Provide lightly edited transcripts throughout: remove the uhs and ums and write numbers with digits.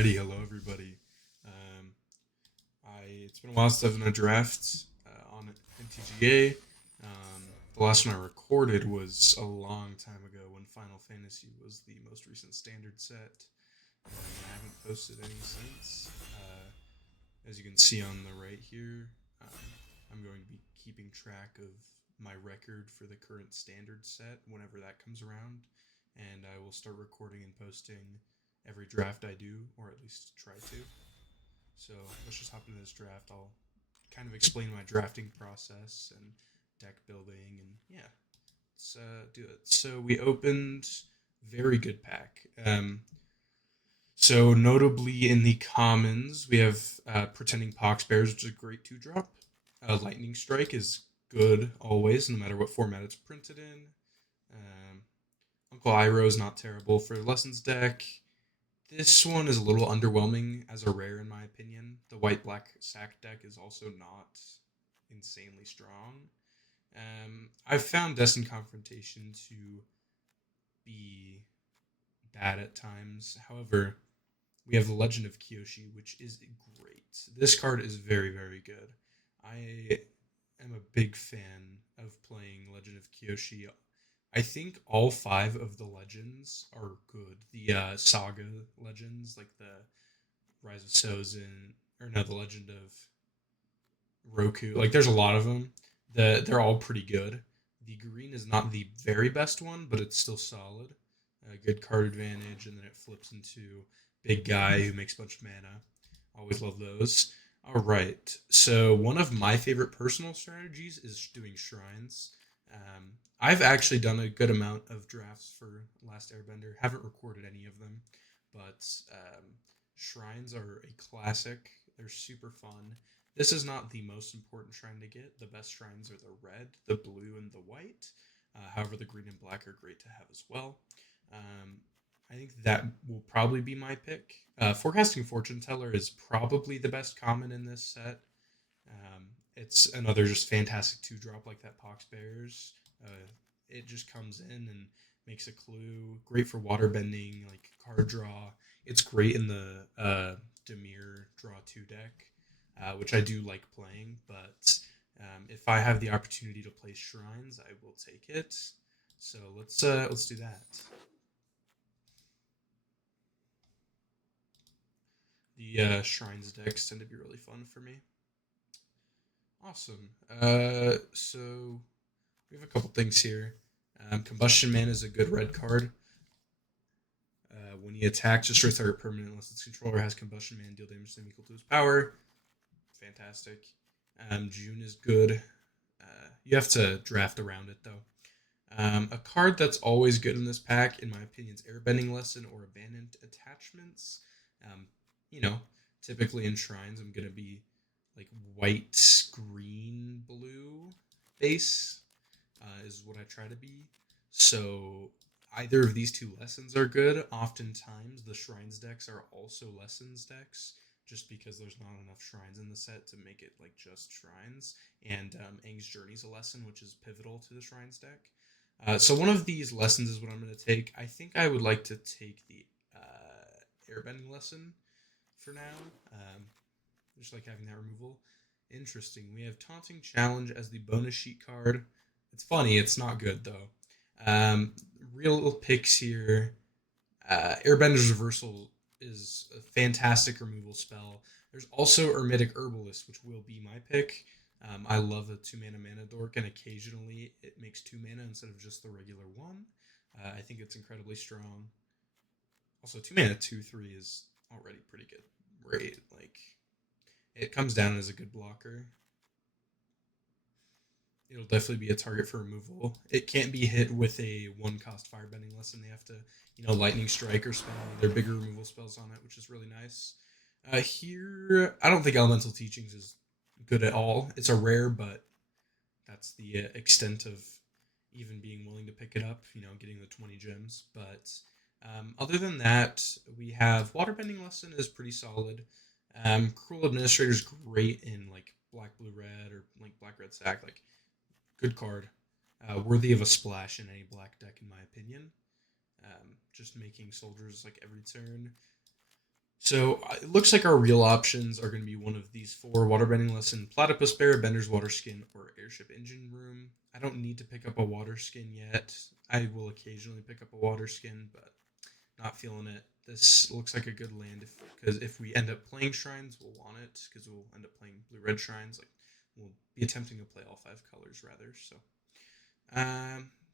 Alrighty, hello everybody. Um, it's been a while since I've done a draft on MTGA. The last one I recorded was a long time ago when Final Fantasy was the most recent standard set, and I haven't posted any since. As you can see on the right here, I'm going to be keeping track of my record for the current standard set whenever that comes around, and I will start recording and posting every draft I do, or at least try to. So let's just hop into this draft. I'll kind of explain my drafting process and deck building, and yeah, let's do it. So we opened very good pack. So notably in the commons, we have Pretending Pox Bears, which is a great 2-drop. Lightning Strike is good always, no matter what format it's printed in. Um, Uncle Iroh is not terrible for Lessons deck. This one is a little underwhelming as a rare, in my opinion. The white black sack deck is also not insanely strong. I've found Destined Confrontation to be bad at times. However, we have the Legend of Kyoshi, which is great. This card is very, very good. I am a big fan of playing Legend of Kyoshi. I think all 5 of the legends are good. The Saga legends, like the Rise of Sozin, or no, the Legend of Roku. Like, there's a lot of them. They're all pretty good. The green is not the very best one, but it's still solid. Good card advantage, and then it flips into big guy who makes a bunch of mana. Always love those. All right. So one of my favorite personal strategies is doing shrines. I've actually done a good amount of drafts for Last Airbender. Haven't recorded any of them, but shrines are a classic. They're super fun. This is not the most important shrine to get. The best shrines are the red, the blue, and the white. However, the green and black are great to have as well. Um, I think that will probably be my pick. Forecasting Fortune Teller is probably the best common in this set. It's another just fantastic 2-drop like that Pox Bears. It just comes in and makes a clue. Great for water bending, like card draw. It's great in the Demir Draw 2 deck, which I do like playing. But if I have the opportunity to play shrines, I will take it. So let's do that. The shrines decks tend to be really fun for me. Awesome. So we have a couple things here. Combustion Man is a good red card. When he attacks, destroy target permanent unless its controller has Combustion Man, deal damage to him equal to his power. Fantastic. June is good. You have to draft around it though. A card that's always good in this pack, in my opinion, is Airbending Lesson or Abandoned Attachments. Um, you know, typically in shrines, I'm gonna be like white, green, blue base is what I try to be. So either of these 2 lessons are good. Oftentimes, the shrines decks are also lessons decks, just because there's not enough shrines in the set to make it like just shrines. And Aang's Journey is a lesson, which is pivotal to the shrines deck. So one of these lessons is what I'm going to take. I think I would like to take the airbending lesson for now. Just like having that removal. Interesting. We have Taunting Challenge as the bonus sheet card. It's funny. It's not good though. Real picks here. Airbender's Reversal is a fantastic removal spell. There's also Ermitic Herbalist, which will be my pick. I love a 2-mana dork, and occasionally it makes 2 mana instead of just the regular 1. I think it's incredibly strong. Also, 2-mana 2/3 is already pretty good. Right, like it comes down as a good blocker. It'll definitely be a target for removal. It can't be hit with a 1-cost firebending lesson. They have to, lightning strike or spend one of their bigger removal spells on it, which is really nice. Here, I don't think Elemental Teachings is good at all. It's a rare, but that's the extent of even being willing to pick it up, getting the 20 gems. But other than that, we have Waterbending Lesson is pretty solid. Cruel Administrator is great in like black, blue, red, or like black, red sack. Like, good card. Worthy of a splash in any black deck, in my opinion. Just making soldiers like every turn. So it looks like our real options are going to be one of these four: Waterbending Lesson, Platypus Bear, Bender's Water Skin, or Airship Engine Room. I don't need to pick up a water skin yet. I will occasionally pick up a water skin, but not feeling it. This looks like a good land because if we end up playing shrines, we'll want it because we'll end up playing blue-red shrines. Like we'll be attempting to play all five colors rather. So,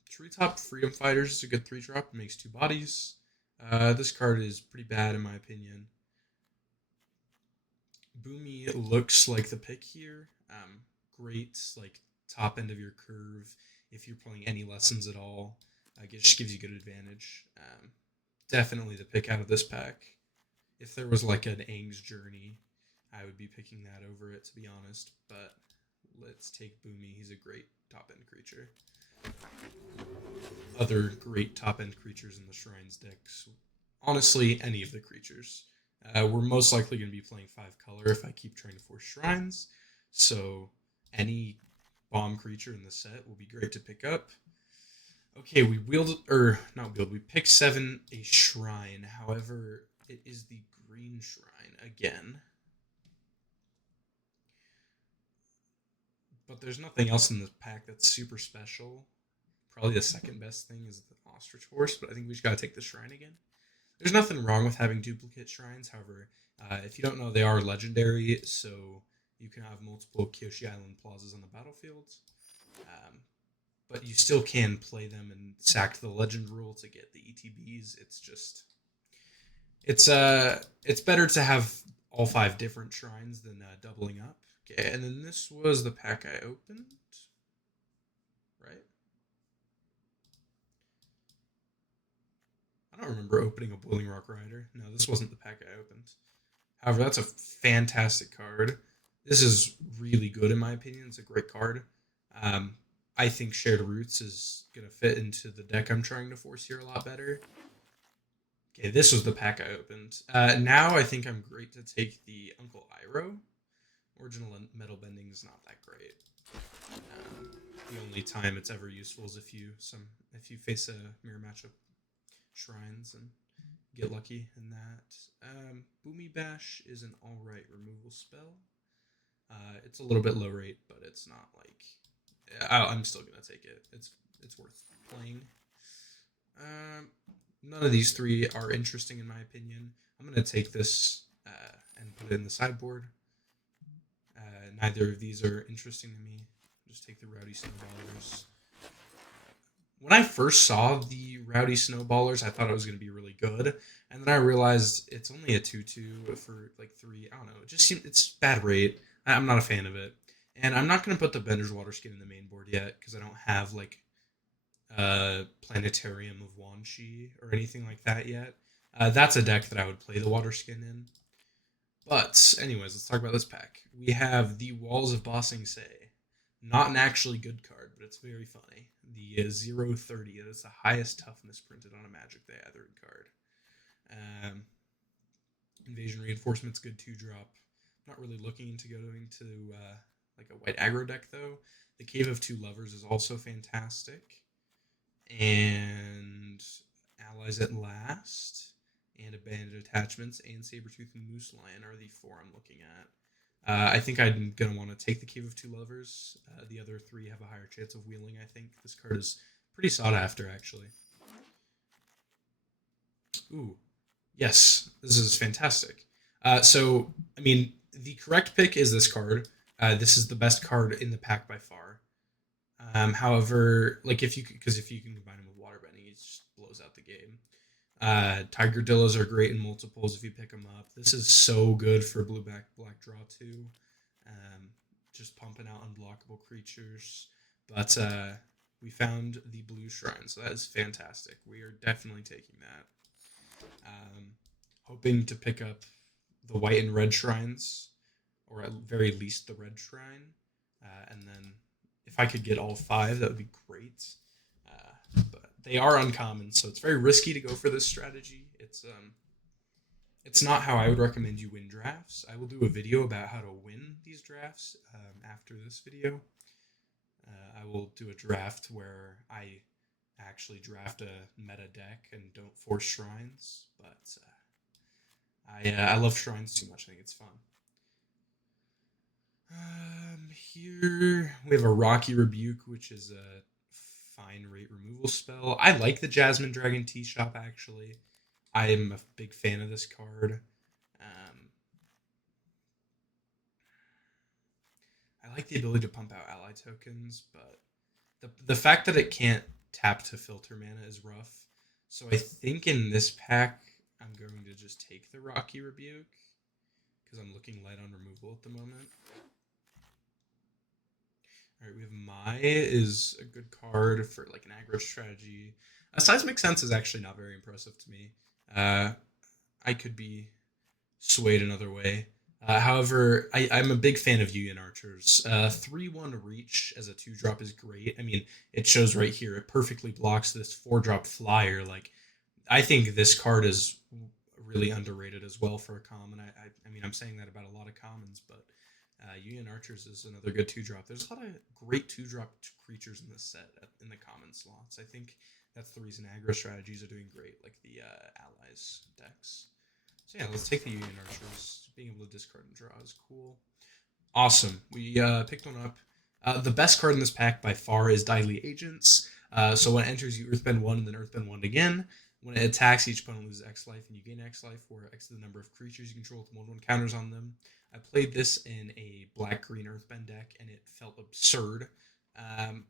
Treetop Freedom Fighters is a good 3-drop. It makes 2 bodies. This card is pretty bad in my opinion. Boomy looks like the pick here. Great, like top end of your curve if you're playing any lessons at all. It just gives you good advantage. Definitely the pick out of this pack. If there was like an Aang's Journey, I would be picking that over it, to be honest. But let's take Boomy. He's a great top end creature. Other great top end creatures in the Shrines decks. Honestly, any of the creatures. We're most likely going to be playing 5-color if I keep trying to force Shrines. So any bomb creature in the set will be great to pick up. Okay, we we picked 7 a Shrine. However, it is the green Shrine again. But there's nothing else in this pack that's super special. Probably the second best thing is the Ostrich Horse, but I think we just gotta take the Shrine again. There's nothing wrong with having duplicate shrines. However, if you don't know, they are legendary, so you can have multiple Kyoshi Island plazas on the battlefield. But you still can play them and sack the legend rule to get the ETBs. It's better to have all 5 different shrines than doubling up. Okay, and then this was the pack I opened, right? I don't remember opening a Boiling Rock Rider. No, this wasn't the pack I opened. However, that's a fantastic card. This is really good in my opinion. It's a great card. Um, I think Shared Roots is going to fit into the deck I'm trying to force here a lot better. Okay, this was the pack I opened. Now I think I'm great to take the Uncle Iroh. Original Metal Bending is not that great. The only time it's ever useful is if you face a mirror matchup shrines and get lucky in that. Boomy Bash is an alright removal spell. It's a little bit low rate, but it's not like I'm still gonna take it. It's worth playing. None of these 3 are interesting in my opinion. I'm gonna take this and put it in the sideboard. Neither of these are interesting to me. Just take the Rowdy Snowballers. When I first saw the Rowdy Snowballers, I thought it was going to be really good, and then I realized it's only a 2/2 for like 3. I don't know. It just seems it's bad rate. I'm not a fan of it, and I'm not going to put the Bender's Water Skin in the main board yet because I don't have like Planetarium of Wanshi or anything like that yet. That's a deck that I would play the Water Skin in. But anyways, let's talk about this pack. We have the Walls of Bossing Say. Not an actually good card, but it's very funny. The 0/30, that's the highest toughness printed on a Magic the Gathering card. Invasion Reinforcement's good 2-drop. Not really looking to go into like a white aggro deck though. The Cave of Two Lovers is also fantastic. And Allies at Last, and Abandoned Attachments, and Sabretooth and Moose Lion are the 4 I'm looking at. I think I'm going to want to take the Cave of Two Lovers. The other 3 have a higher chance of wheeling, I think. This card is pretty sought after, actually. Ooh, yes, this is fantastic. So, I mean, the correct pick is this card. This is the best card in the pack by far. However, like if you can combine him with Waterbending, it just blows out the game. Tiger Dillos are great in multiples if you pick them up. This is so good for blue black draw too. Just pumping out unblockable creatures. But we found the blue shrine, so that is fantastic. We are definitely taking that. Hoping to pick up the white and red shrines, or at very least the red shrine, and then if I could get all 5, that would be great. But they are uncommon, so it's very risky to go for this strategy. It's not how I would recommend you win drafts. I will do a video about how to win these drafts after this video. I will do a draft where I actually draft a meta deck and don't force shrines, but I love shrines too much. I think it's fun. Here we have a Rocky Rebuke, which is a fine rate removal spell. I like the Jasmine Dragon Tea Shop actually. I am a big fan of this card. Um, I like the ability to pump out ally tokens, but the fact that it can't tap to filter mana is rough. So I think in this pack, I'm going to just take the Rocky Rebuke because I'm looking light on removal at the moment. All right, we have Mai is a good card for like an aggro strategy. Seismic Sense is actually not very impressive to me. I could be swayed another way. However, I'm a big fan of Yuyan Archers. 3/1 Reach as a 2-drop is great. I mean, it shows right here. It perfectly blocks this 4-drop flyer. Like, I think this card is really underrated as well for a common. I mean, I'm saying that about a lot of commons, but Yuyan Archers is another good 2-drop. There's a lot of great 2-drop creatures in this set in the common slots. I think that's the reason aggro strategies are doing great, like the allies decks. So yeah, let's take the Union Archers. Being able to discard and draw is cool. Awesome. We picked one up. The best card in this pack by far is Deadly Agents. So when it enters, you Earthbend 1 and then Earthbend 1 again. When it attacks, each opponent loses X life and you gain X life, where X is the number of creatures you control with 1/1 counters on them. I played this in a black-green Earthbend deck, and it felt absurd. Um,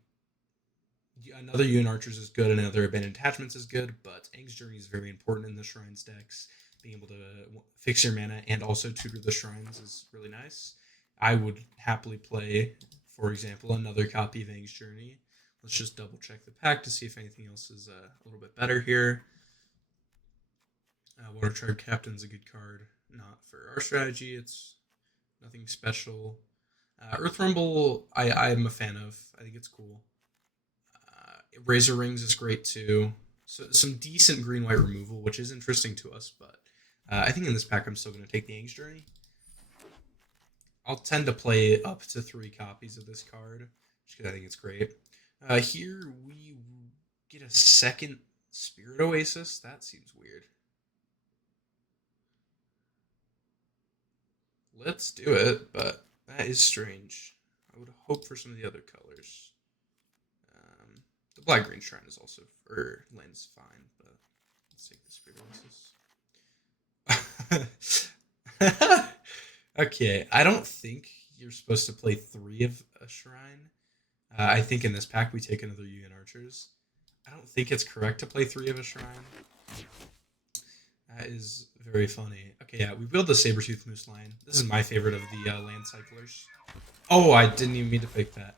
Another Yuan Archers is good, and another Abandoned Attachments is good, but Aang's Journey is very important in the Shrines decks. Being able to fix your mana and also tutor the Shrines is really nice. I would happily play, for example, another copy of Aang's Journey. Let's just double check the pack to see if anything else is a little bit better here. Water Tribe Captain's a good card. Not for our strategy. It's nothing special. Earth Rumble, I'm a fan of. I think it's cool. Razor Rings is great too. So some decent green-white removal, which is interesting to us, but I think in this pack I'm still going to take the Aang's Journey. I'll tend to play up to 3 copies of this card, just because I think it's great. Here we get a second Spirit Oasis. That seems weird. Let's do it, but that is strange. I would hope for some of the other colors. The black-green shrine is also, or land's fine, but let's take the Spirit Oasis. Okay, I don't think you're supposed to play 3 of a shrine. I think in this pack we take another Yuan Archers. I don't think it's correct to play 3 of a shrine. That is very funny. Okay, yeah, we build the Sabertooth Moose Lion. This is my favorite of the land cyclers. Oh, I didn't even mean to pick that.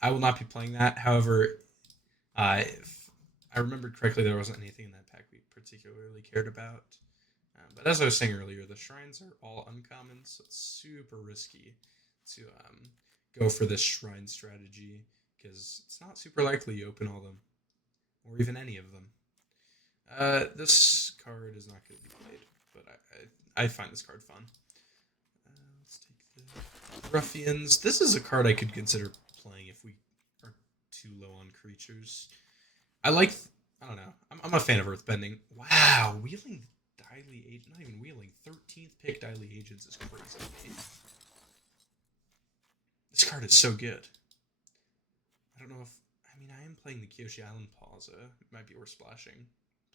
I will not be playing that. However, if I remembered correctly, there wasn't anything in that pack we particularly cared about. But as I was saying earlier, the shrines are all uncommon, so it's super risky to go for this shrine strategy because it's not super likely you open all them, or even any of them. This card is not going to be played, but I find this card fun. Let's take the Ruffians. This is a card I could consider playing if we are too low on creatures. I don't know. I'm a fan of Earthbending. Wow, wheeling Deadly Agent. Not even wheeling. 13th pick Deadly Agents is crazy. This card is so good. I don't know if... I mean, I am playing the Kyoshi Island Plaza. It might be worth splashing.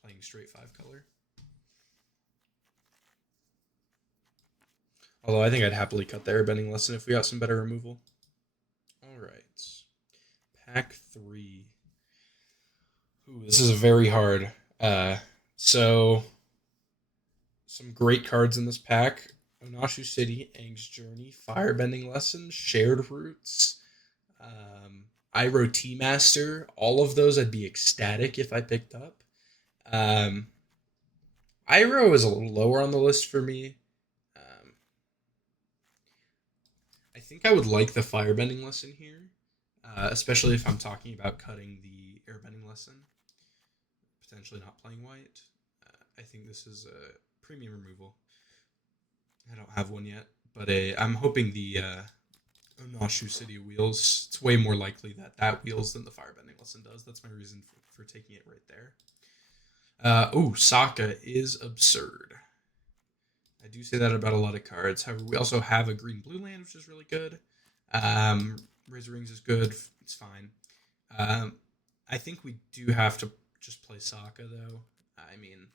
Playing straight 5 color. Although I think I'd happily cut the Airbending lesson if we got some better removal. Alright. Pack 3. Ooh, this is very hard. So, some great cards in this pack. Onashu City, Aang's Journey, Firebending Lesson, Shared Roots, Iroh Tea Master. All of those I'd be ecstatic if I picked up. Iroh is a little lower on the list for me. I think I would like the Firebending Lesson here, especially if I'm talking about cutting the Airbending Lesson, potentially not playing white. I think this is a premium removal. I don't have one yet, but I'm hoping the Onashu City wheels. It's way more likely that wheels than the Firebending Lesson does. That's my reason for taking it right there. Sokka is absurd. I do say that about a lot of cards. However, we also have a green-blue land, which is really good. Razor Rings is good. It's fine. Um, I think we do have to just play Sokka, though. I mean,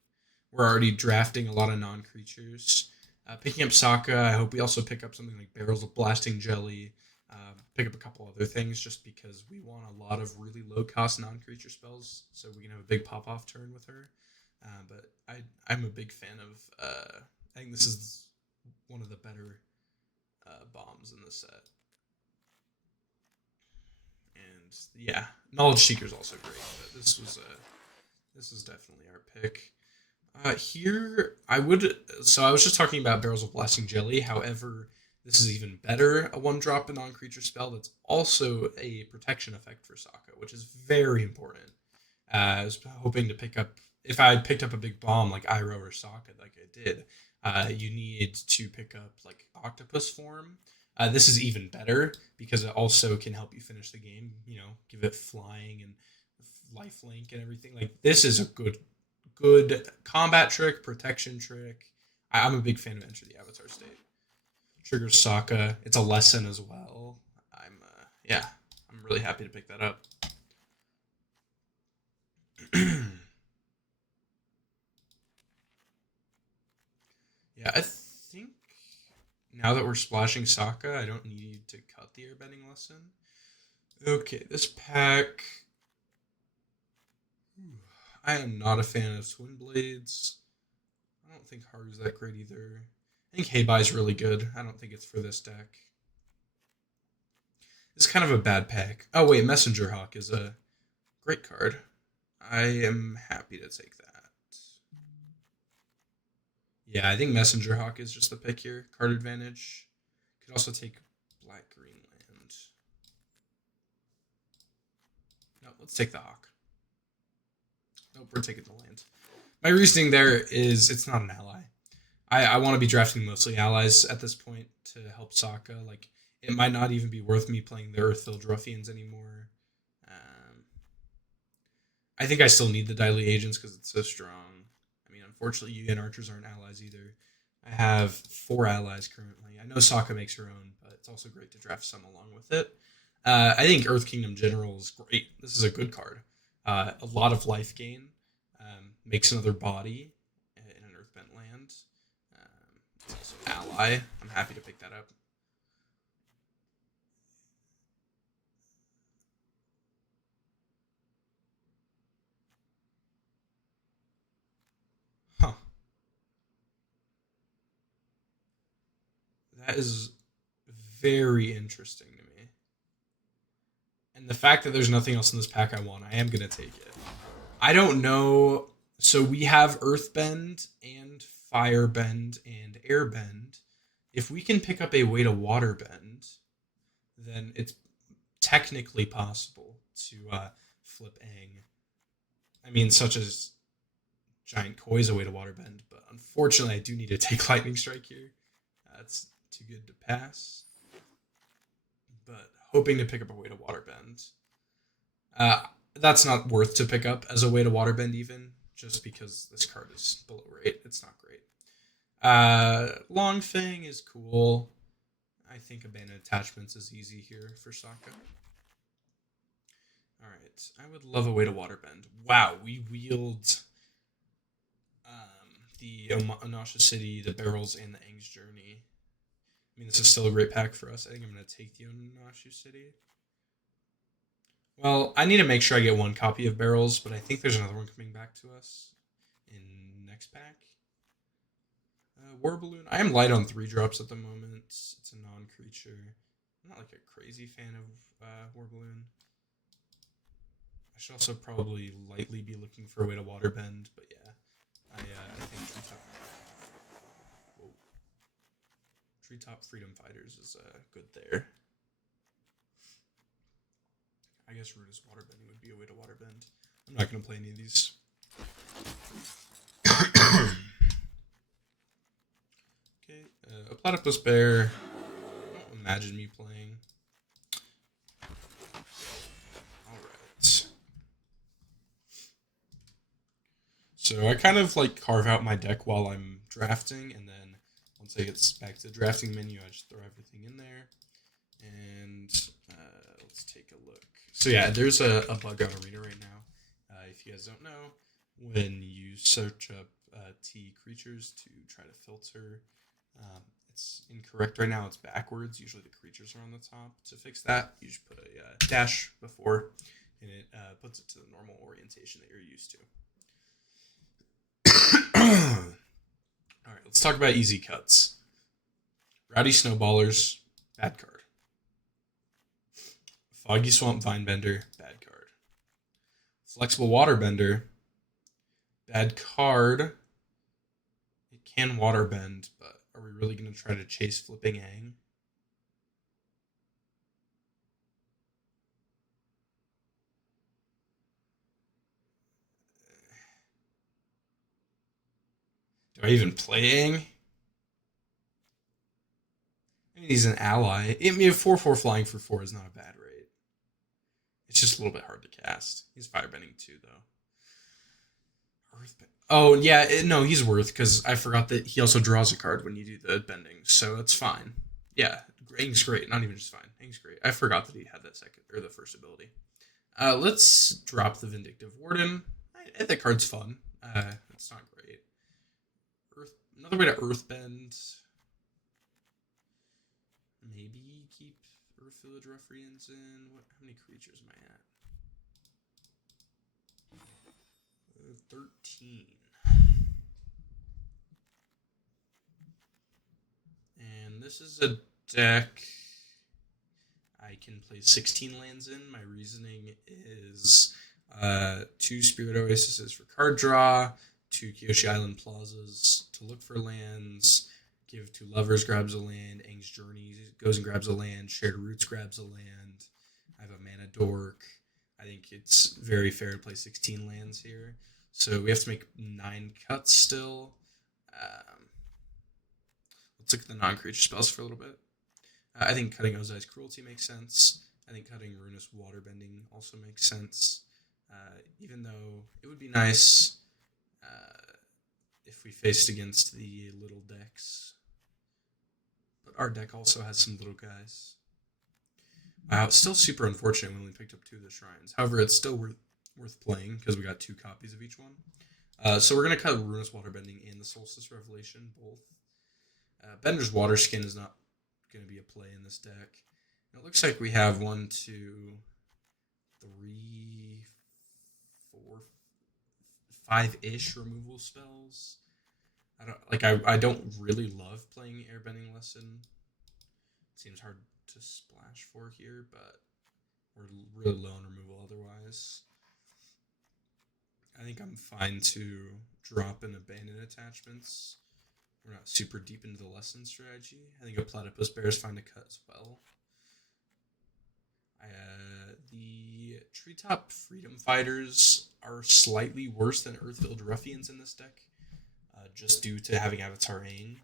we're already drafting a lot of non-creatures. Picking up Sokka, I hope we also pick up something like Barrels of Blasting Jelly. Pick up a couple other things just because we want a lot of really low-cost non-creature spells, so we can have a big pop-off turn with her. But I'm a big fan of. I think this is one of the better bombs in the set. And yeah, Knowledge Seeker is also great. But this was definitely our pick. Here, I would. So I was just talking about Barrels of Blasting Jelly. However, this is even better. A one-drop non-creature spell that's also a protection effect for Sokka, which is very important. I was hoping to pick up. If I picked up a big bomb like Iroh or Sokka, like I did, you need to pick up like Octopus form. This is even better because it also can help you finish the game. You know, give it flying and life link and everything. Like this is a good combat trick, protection trick. I'm a big fan of Enter the Avatar State. Triggers Sokka. It's a lesson as well. Yeah, I'm really happy to pick that up. Yeah, I think now that we're splashing Sokka, I don't need to cut the airbending lesson. Okay, this pack. I am not a fan of Twin Blades. I don't think Haru's that great either. I think Heibai's really good. I don't think it's for this deck. It's kind of a bad pack. Oh wait, Messenger Hawk is a great card. I am happy to take that. Yeah, I think Messenger Hawk is just the pick here. Card advantage. Could also take black green land. No, let's take the Hawk. Nope, we're taking the land. My reasoning there is it's not an ally. I want to be drafting mostly allies at this point to help Sokka. Like, it might not even be worth me playing the Earthfilled Ruffians anymore. I think I still need the Daily Agents because it's so strong. I mean, unfortunately, you and Archers aren't allies either. I have 4 allies currently. I know Sokka makes her own, but it's also great to draft some along with it. I think Earth Kingdom General is great. This is a good card. A lot of life gain. Makes another body in an Earthbent land. It's also an ally. I'm happy to pick that up. Huh. That is very interesting to me. And the fact that there's nothing else in this pack I want, I am going to take it. I don't know. So we have Earthbend and Firebend and Airbend. If we can pick up a way to Waterbend, then it's technically possible to flip Aang. I mean, such as Giant Koi is a way to Waterbend, but unfortunately, I do need to take Lightning Strike here. That's too good to pass. But hoping to pick up a way to Waterbend. That's not worth to pick up as a way to Waterbend even, just because this card is below rate. It's not great. Long Fang is cool. I think Abandoned Attachments is easy here for Sokka. Alright, I would love a way to Waterbend. Wow, we wield the Onosha City, the Barrels, and the Aang's Journey. I mean, this is still a great pack for us. I think I'm going to take the Onosha City. Well, I need to make sure I get 1 copy of Barrels, but I think there's another one coming back to us in next pack. War Balloon. I am light on 3 drops at the moment. It's a non-creature. I'm not like a crazy fan of War Balloon. I should also probably lightly be looking for a way to Waterbend, but yeah. I think Treetop Freedom Fighters is good there. I guess Ruta's Waterbending would be a way to Waterbend. I'm not going to play any of these. Okay, a Platypus Bear. Don't imagine me playing. Alright. So I kind of like carve out my deck while I'm drafting, and then Once I get back to the drafting menu, I just throw everything in there. And let's take a look. So yeah, there's a bug on Arena right now. If you guys don't know, when you search up T creatures to try to filter, it's incorrect right now. It's backwards. Usually the creatures are on the top. To fix that, you just put a dash before, and it puts it to the normal orientation that you're used to. All right, let's talk about easy cuts. Rowdy Snowballers, bad card. Foggy Swamp Vinebender, bad card. Flexible Waterbender, bad card. It can waterbend, but are we really going to try to chase Flipping Aang? Do I even play Aang? I mean, he's an ally. I mean, 4/4 flying for 4 is not a bad rate. It's just a little bit hard to cast. He's firebending too, though. Earthbend. Oh, yeah, no, he's worth, because I forgot that he also draws a card when you do the bending, so it's fine. Yeah, Aang's great. Not even just fine. Aang's great. I forgot that he had that second, or the first ability. Let's drop the Vindictive Warden. That card's fun. It's not great. Another way to Earthbend. Maybe keep Earth Village Ruffians in. How many creatures am I at? 13. And this is a deck I can play 16 lands in. My reasoning is 2 Spirit Oases for card draw, 2 Kyoshi Island Plazas to look for lands, give 2 Lovers grabs a land, Aang's Journey goes and grabs a land, Shared Roots grabs a land, I have a Mana Dork. I think it's very fair to play 16 lands here. So we have to make 9 cuts still. Let's look at the non-creature spells for a little bit. I think cutting Ozai's Cruelty makes sense. I think cutting Ruinous Waterbending also makes sense. Even though it would be nice if we faced against the little decks. But our deck also has some little guys. Wow, it's still super unfortunate we only picked up 2 of the shrines. However, it's still worth playing because we got 2 copies of each one. So we're going to cut Ruinous Waterbending and the Solstice Revelation, both. Bender's Waterskin is not going to be a play in this deck. It looks like we have 1, 2, 3, 4, 5-ish removal spells. I don't really love playing Airbending Lesson. It seems hard to splash for here, but we're really low on removal otherwise. I think I'm fine to drop in Abandon Attachments. We're not super deep into the lesson strategy. I think a Platypus Bear is fine to cut as well. The Treetop Freedom Fighters are slightly worse than Earthfield Ruffians in this deck, just due to having Avatar Aang.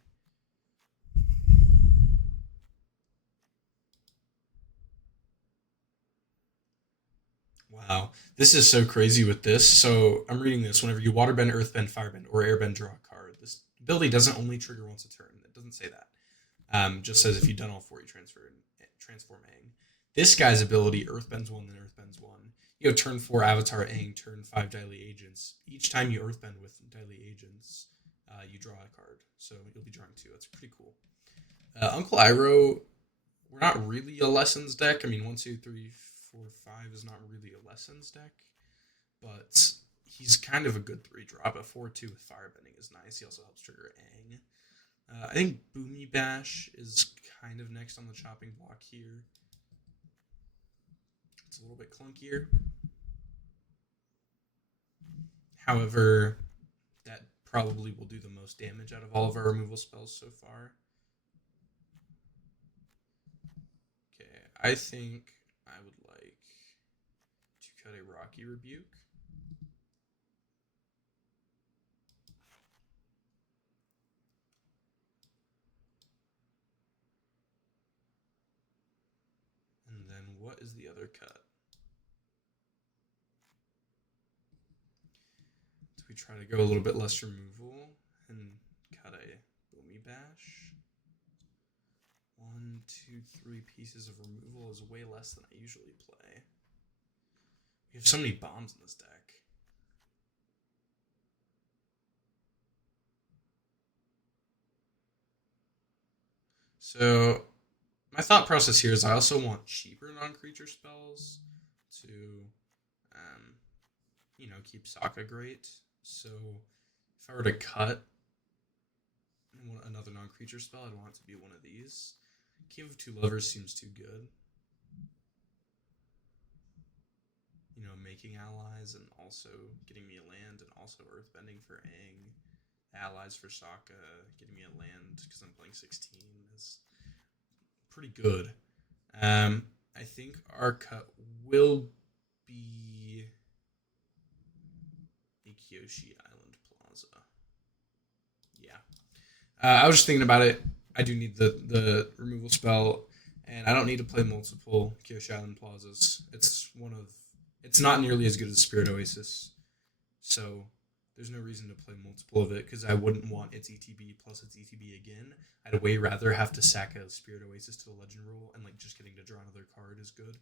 Wow, this is so crazy with this. So I'm reading this. Whenever you Waterbend, Earthbend, Firebend, or Airbend, draw a card. This ability doesn't only trigger once a turn. It doesn't say that. Just says if you've done all 4, you transform Aang. This guy's ability, Earthbends 1, then Earthbends 1. You go turn 4 Avatar Aang, turn 5 Daily Agents. Each time you Earthbend with Daily Agents, you draw a card. So you'll be drawing 2. That's pretty cool. Uncle Iroh, we're not really a Lessons deck. I mean, 1, 2, 3, 4, 5 is not really a Lessons deck. But he's kind of a good 3-drop. A 4/2 with Firebending is nice. He also helps trigger Aang. I think Boomy Bash is kind of next on the chopping block here. It's a little bit clunkier. However, that probably will do the most damage out of all of our removal spells so far. Okay, I think I would like to cut a Rocky Rebuke. And then what is the other cut? Do we try to go a little bit less removal and cut a Boomy bash. 1, 2, 3 pieces of removal is way less than I usually play. We have so many bombs in this deck. So my thought process here is I also want cheaper non-creature spells to, keep Sokka great. So if I were to cut another non-creature spell, I'd want it to be one of these. Cave of Two Lovers seems too good. Making allies and also getting me a land and also earthbending for Aang. Allies for Sokka, getting me a land because I'm playing 16 is pretty good. I think our cut will be a Kyoshi Island Plaza. Yeah. I was just thinking about it. I do need the removal spell, and I don't need to play multiple Kyoshi Island Plazas. It's not nearly as good as Spirit Oasis, so there's no reason to play multiple of it because I wouldn't want its ETB plus its ETB again. I'd way rather have to sack a Spirit Oasis to the Legend roll, and just getting to draw another card is good.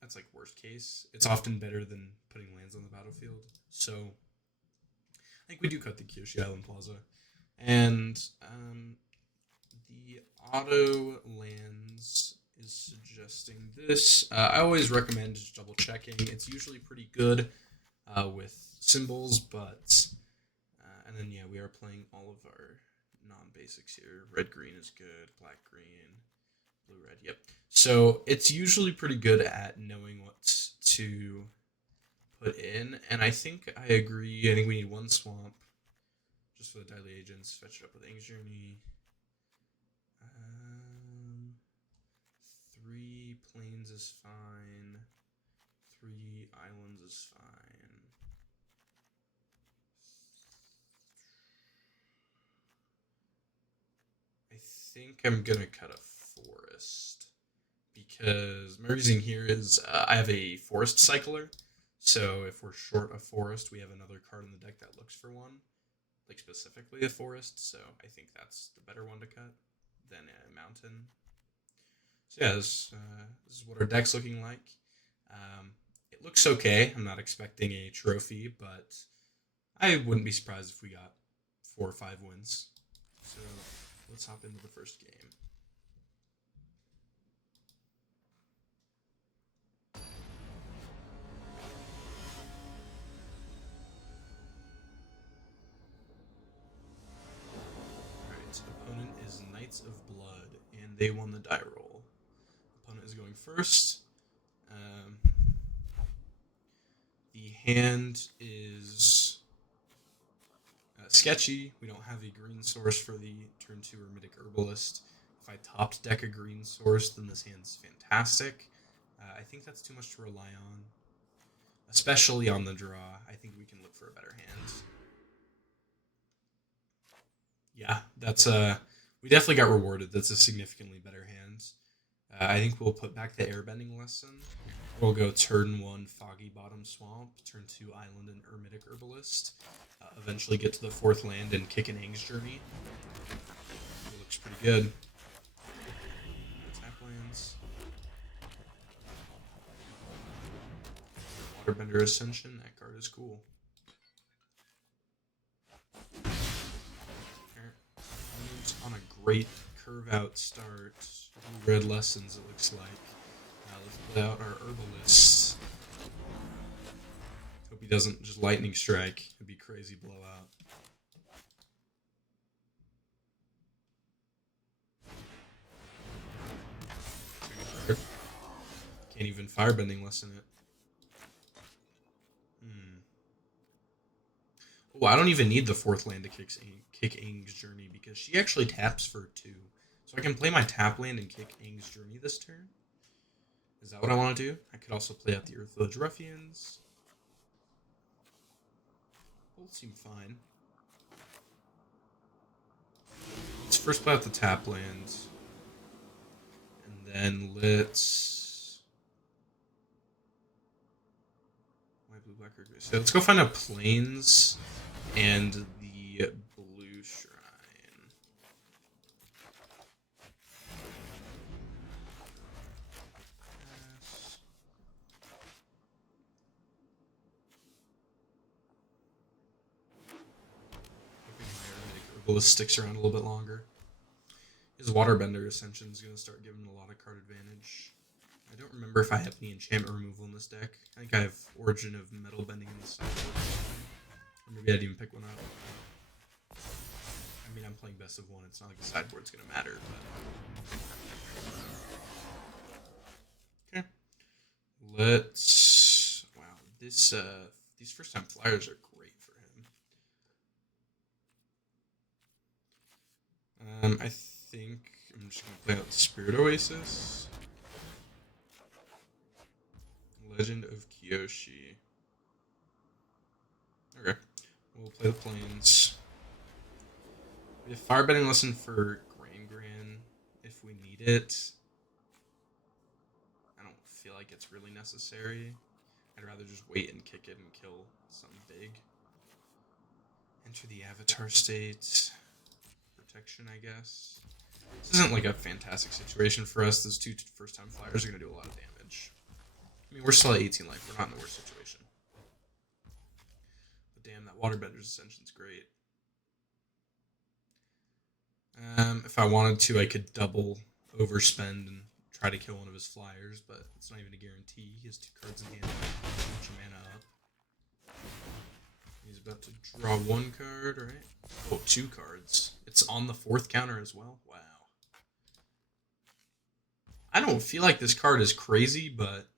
That's worst case. It's often better than putting lands on the battlefield. So I think we do cut the Kyoshi Island Plaza. And the auto lands is suggesting this. I always recommend just double checking. It's usually pretty good with symbols, but and then we are playing all of our non-basics here. Red green is good, black green, blue red. Yep. So it's usually pretty good at knowing what to put in, and I think I agree. I think we need one swamp just for the Deadly Agents. Fetch it up with Aang's Journey. 3 plains is fine. 3 islands is fine. I think I'm gonna cut a forest because my reasoning here is I have a forest cycler. So if we're short a forest, we have another card in the deck that looks for one, specifically a forest. So I think that's the better one to cut than a mountain. So yeah, this is what our deck's looking like. It looks okay. I'm not expecting a trophy, but I wouldn't be surprised if we got 4 or 5 wins. So let's hop into the first game. Alright, opponent is Knights of Blood, and they won the die roll. Opponent is going first. The hand is sketchy. We don't have a green source for the turn 2 Hermetic Herbalist. If I topped deck a green source, then this hand's fantastic. I think that's too much to rely on, especially on the draw. I think we can look for a better hand. Yeah, that's we definitely got rewarded. That's a significantly better hand. I think we'll put back the airbending lesson. We'll go turn 1 Foggy Bottom Swamp, turn 2 Island and Hermetic Herbalist. Eventually get to the 4th land and kick an Aang's Journey. It looks pretty good. Tap lands. Waterbender Ascension, that card is cool. On a great curve out start. Red lessons, it looks like. Let's play out our Herbalist. Hope he doesn't just lightning strike. It'd be crazy blowout. Can't even firebending lesson it. Oh, I don't even need the 4th land to kick Aang's Journey because she actually taps for 2. So I can play my tap land and kick Aang's Journey this turn. Is that what I want to do? I could also play out the Earth Village Ruffians. Both seem fine. Let's first play out the tap land. And then let's... White, blue, black, or gray. So let's go find a plains and the blue shrine. Herbalist sticks around a little bit longer. His Waterbender Ascension is going to start giving him a lot of card advantage. I don't remember if I have any enchantment removal in this deck. I think I have Origin of Metal Bending in the sideboard. Or maybe I didn't even pick one up. I mean, I'm playing best of one. It's not like the sideboard's going to matter. But... okay. Let's... wow. These first-time flyers are great for him. I think I'm just going to play out the Spirit Oasis. Legend of Kyoshi. Okay. We'll play the Plains. We have Firebending Lesson for Gran if we need it. I don't feel like it's really necessary. I'd rather just wait and kick it and kill something big. Enter the Avatar State. Protection, I guess. This isn't like a fantastic situation for us. Those two first-time flyers are going to do a lot of damage. I mean, we're still at 18 life. We're not in the worst situation. But damn, that Waterbender's Ascension's great. If I wanted to, I could double overspend and try to kill one of his flyers, but it's not even a guarantee. He has 2 cards in hand. Bunch of mana up. He's about to draw 1 card, right? Oh, 2 cards. It's on the 4th counter as well? Wow. I don't feel like this card is crazy, but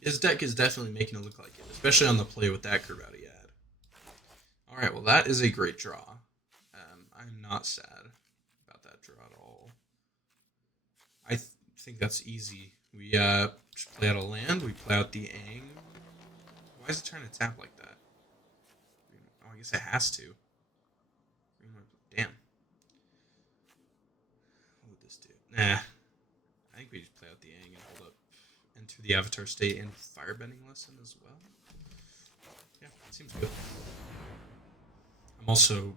his deck is definitely making it look like it, especially on the play with that curve out he had. Alright, well that is a great draw. I'm not sad about that draw at all. I think that's easy. We just play out a land, we play out the Aang. Why is it trying to tap like that? Oh, I guess it has to. Damn. What would this do? Nah. I think we just play out the Aang and hold up. Enter the Avatar State and Firebending Lesson as well. Yeah, that seems good. I'm also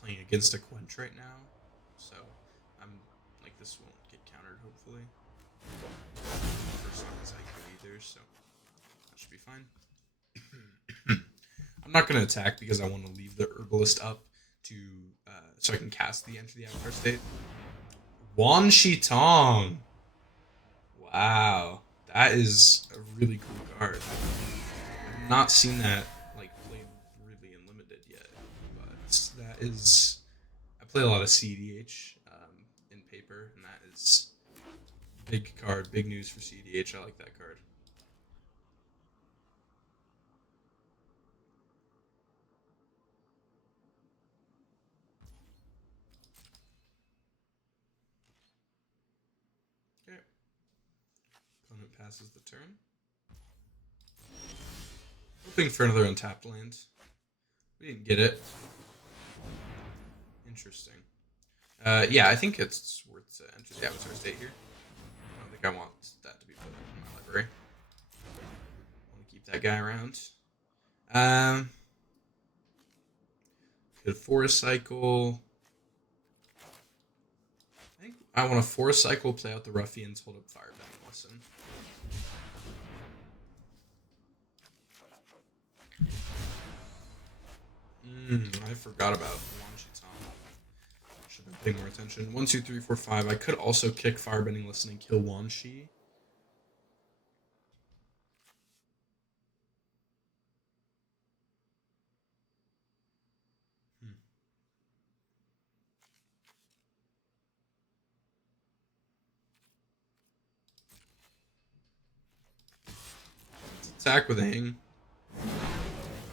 playing against a Quench right now, so I'm like, this won't get countered, hopefully. First one is like good either, so that should be fine. I'm not going to attack because I want to leave the Herbalist up to so I can cast the Enter the Avatar State. Wan Shi Tong! Wow, that is a really cool card. I've not seen that like played really in limited yet, but that is. I play a lot of CDH in paper, and that is big card, big news for CDH. I like that card. Okay. Opponent passes the turn. Hoping for another untapped land. We didn't get it. Interesting. Yeah, I think it's worth to enter the Avatar State here. I don't think I want that to be put in my library. I want to keep that guy around. Could Forest Cycle. I think I want to Forest Cycle, play out the Ruffians, hold up Firebending Lesson. I forgot about Wan Shi Tong. Should have been paying more attention. 1, 2, 3, 4, 5. I could also kick Firebending Lesson and kill Wan Shi. Let's attack with Aang.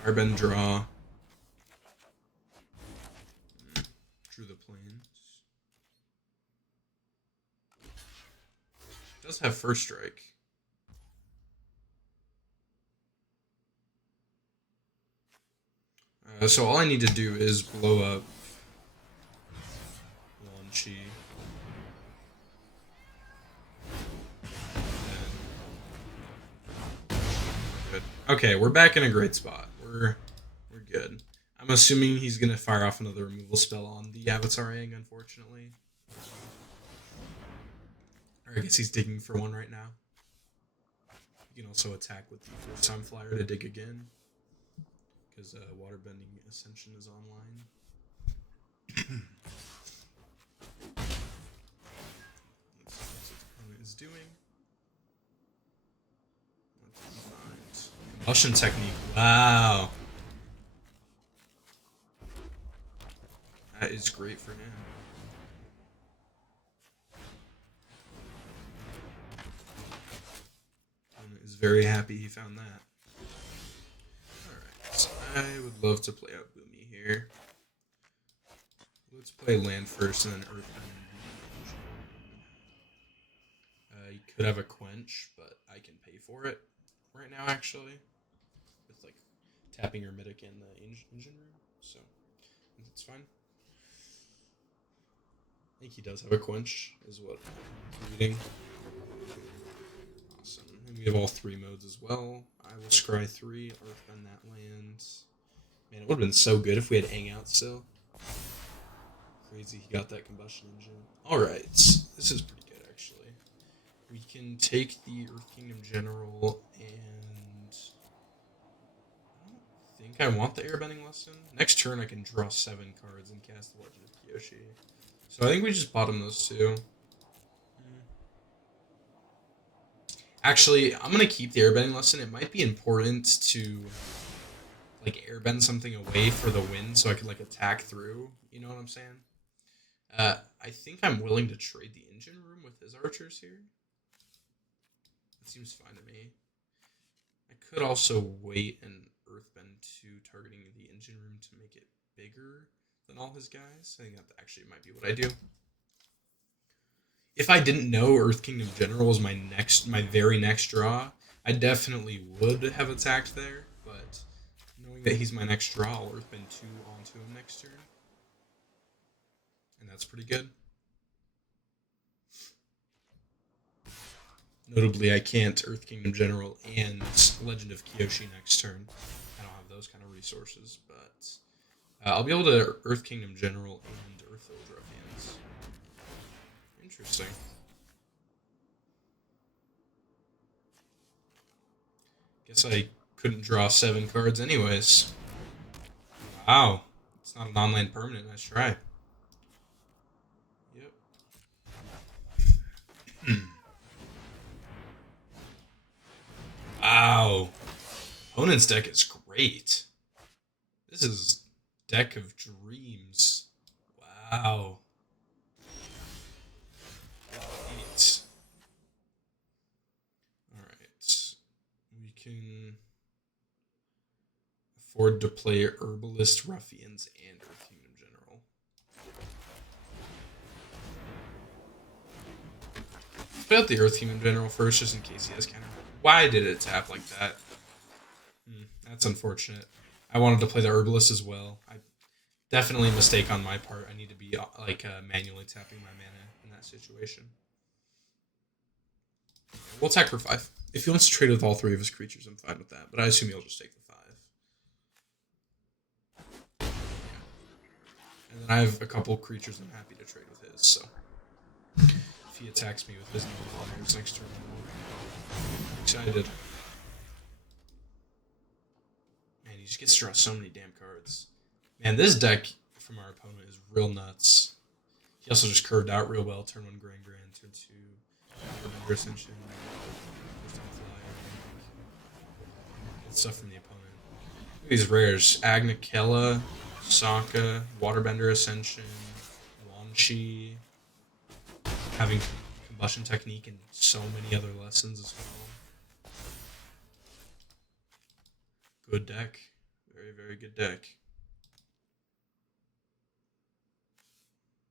Firebend draw. Drew the Plains. Does have first strike. So all I need to do is blow up Wan Shi. Good. Okay, we're back in a great spot. We're good. I'm assuming he's gonna fire off another removal spell on the Avatar Aang, unfortunately. Or I guess he's digging for one right now. You can also attack with the first time flyer to dig again, because Waterbending Ascension is online. Combustion technique. Wow. That is great for him. And is very happy he found that. Alright, so I would love to play out Boomy here. Let's play land first and then Earthbend. You could have a Quench, but I can pay for it right now, actually. With, like, tapping Hermitic in the engine room. So, that's fine. I think he does have a Quench, is what I'm reading. Awesome. And we have all 3 modes as well. I will scry 3, Earthbend that land. Man, it would have been so good if we had Hang Out still. Crazy he got that combustion engine. Alright, this is pretty good actually. We can take the Earth Kingdom General and I don't think I want the Airbending Lesson. Next turn I can draw 7 cards and cast the Legend of Kyoshi. So I think we just bottom those 2. Actually, I'm gonna keep the Airbending Lesson. It might be important to like airbend something away for the win so I could like attack through. You know what I'm saying? I think I'm willing to trade the engine room with his archers here. That seems fine to me. I could also wait and Earthbend 2 targeting the engine room to make it bigger than all his guys. I think that actually might be what I do. If I didn't know Earth Kingdom General was my very next draw, I definitely would have attacked there, but knowing that he's my next draw, I'll Earthbend 2 onto him next turn. And that's pretty good. Notably, I can't Earth Kingdom General and Legend of Kyoshi next turn. I don't have those kind of resources, but I'll be able to Earth Kingdom General and Earth Village Ruffians. Interesting. Guess I couldn't draw 7 cards anyways. Wow. It's not a non-land permanent. Nice try. Yep. Wow. Opponent's deck is great. This is Deck of Dreams. Wow. Great. Alright. We can afford to play Herbalist, Ruffians, and Earth Kingdom General. Let's play out the Earth Kingdom General first, just in case he has counter. Why did it tap like that? That's unfortunate. I wanted to play the Herbalist as well. Definitely a mistake on my part. I need to be like manually tapping my mana in that situation. We'll attack for 5. If he wants to trade with all 3 of his creatures, I'm fine with that. But I assume he'll just take the 5. Yeah. And then I have a couple creatures I'm happy to trade with his. So if he attacks me with his no next turn, I'm excited. Man, he just gets to draw so many damn cards. Man, this deck from our opponent is real nuts. He also just curved out real well. Turn 1 Grand, turn 2 Ascension. Good stuff from the opponent. Look at these rares. Agnikella, Sokka, Waterbender Ascension, Wanchi, having Combustion Technique and so many other lessons as well. Good deck. Very, very good deck.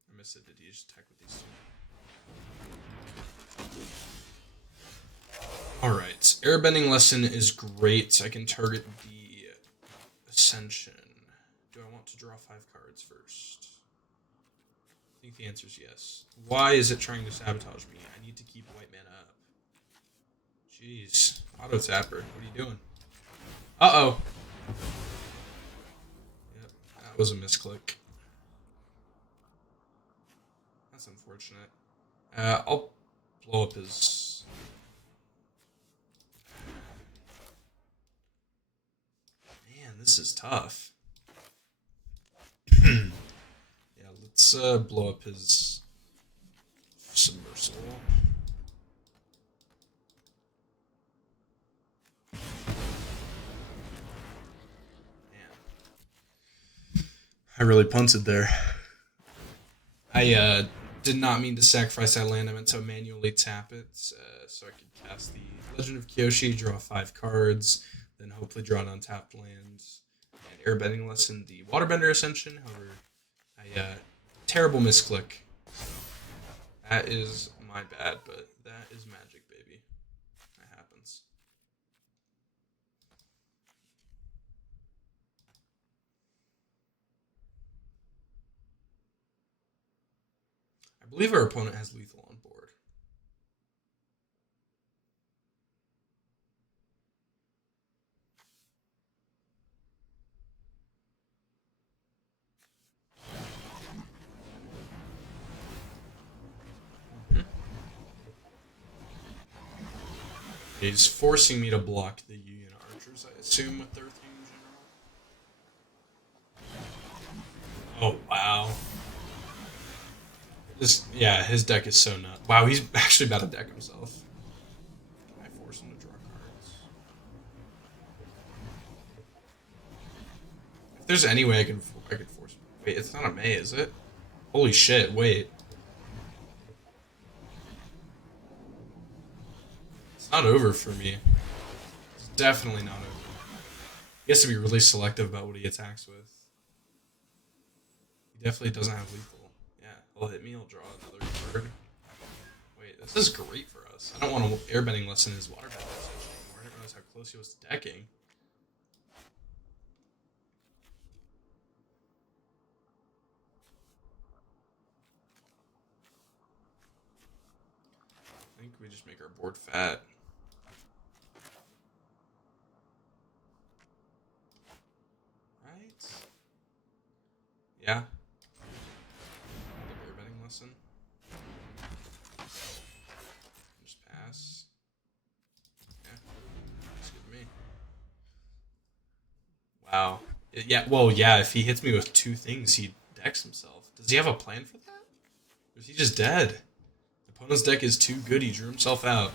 I missed it. Did he just attack with these 2? Alright. Airbending Lesson is great. I can target the Ascension. Do I want to draw 5 cards first? I think the answer is yes. Why is it trying to sabotage me? I need to keep white mana up. Jeez. Auto Tapper. What are you doing? Uh-oh. Yep. That was a misclick. That's unfortunate. I'll blow up his... Man, this is tough. Yeah, let's blow up his Submersible. I really punted there. I did not mean to sacrifice that land. I meant to manually tap it so I could cast the Legend of Kyoshi, draw 5 cards, then hopefully draw an untapped land, and Airbending Lesson the Waterbender Ascension. However, I terrible misclick. So that is my bad, but that is magic, baby. That happens. I believe our opponent has lethal on board. He's forcing me to block the Union Archers, I assume, with their theme general. Oh, wow. Yeah, his deck is so nuts. Wow, he's actually about to deck himself. I force him to draw cards. If there's any way I could force him. Wait, it's not a May, is it? Holy shit, wait. It's not over for me. It's definitely not over. He has to be really selective about what he attacks with. He definitely doesn't have lethal. Yeah, he'll hit me, he'll draw another card. Wait, this is great for us. I don't want to airbending lesson his waterbending session anymore. I didn't realize how close he was to decking. I think we just make our board fat. Right? Yeah. Another airbending lesson. Just pass. Yeah. That's good to me. Wow. Yeah, well, yeah, if he hits me with 2 things, he decks himself. Does he have a plan for that? Or is he just dead? The opponent's deck is too good, he drew himself out.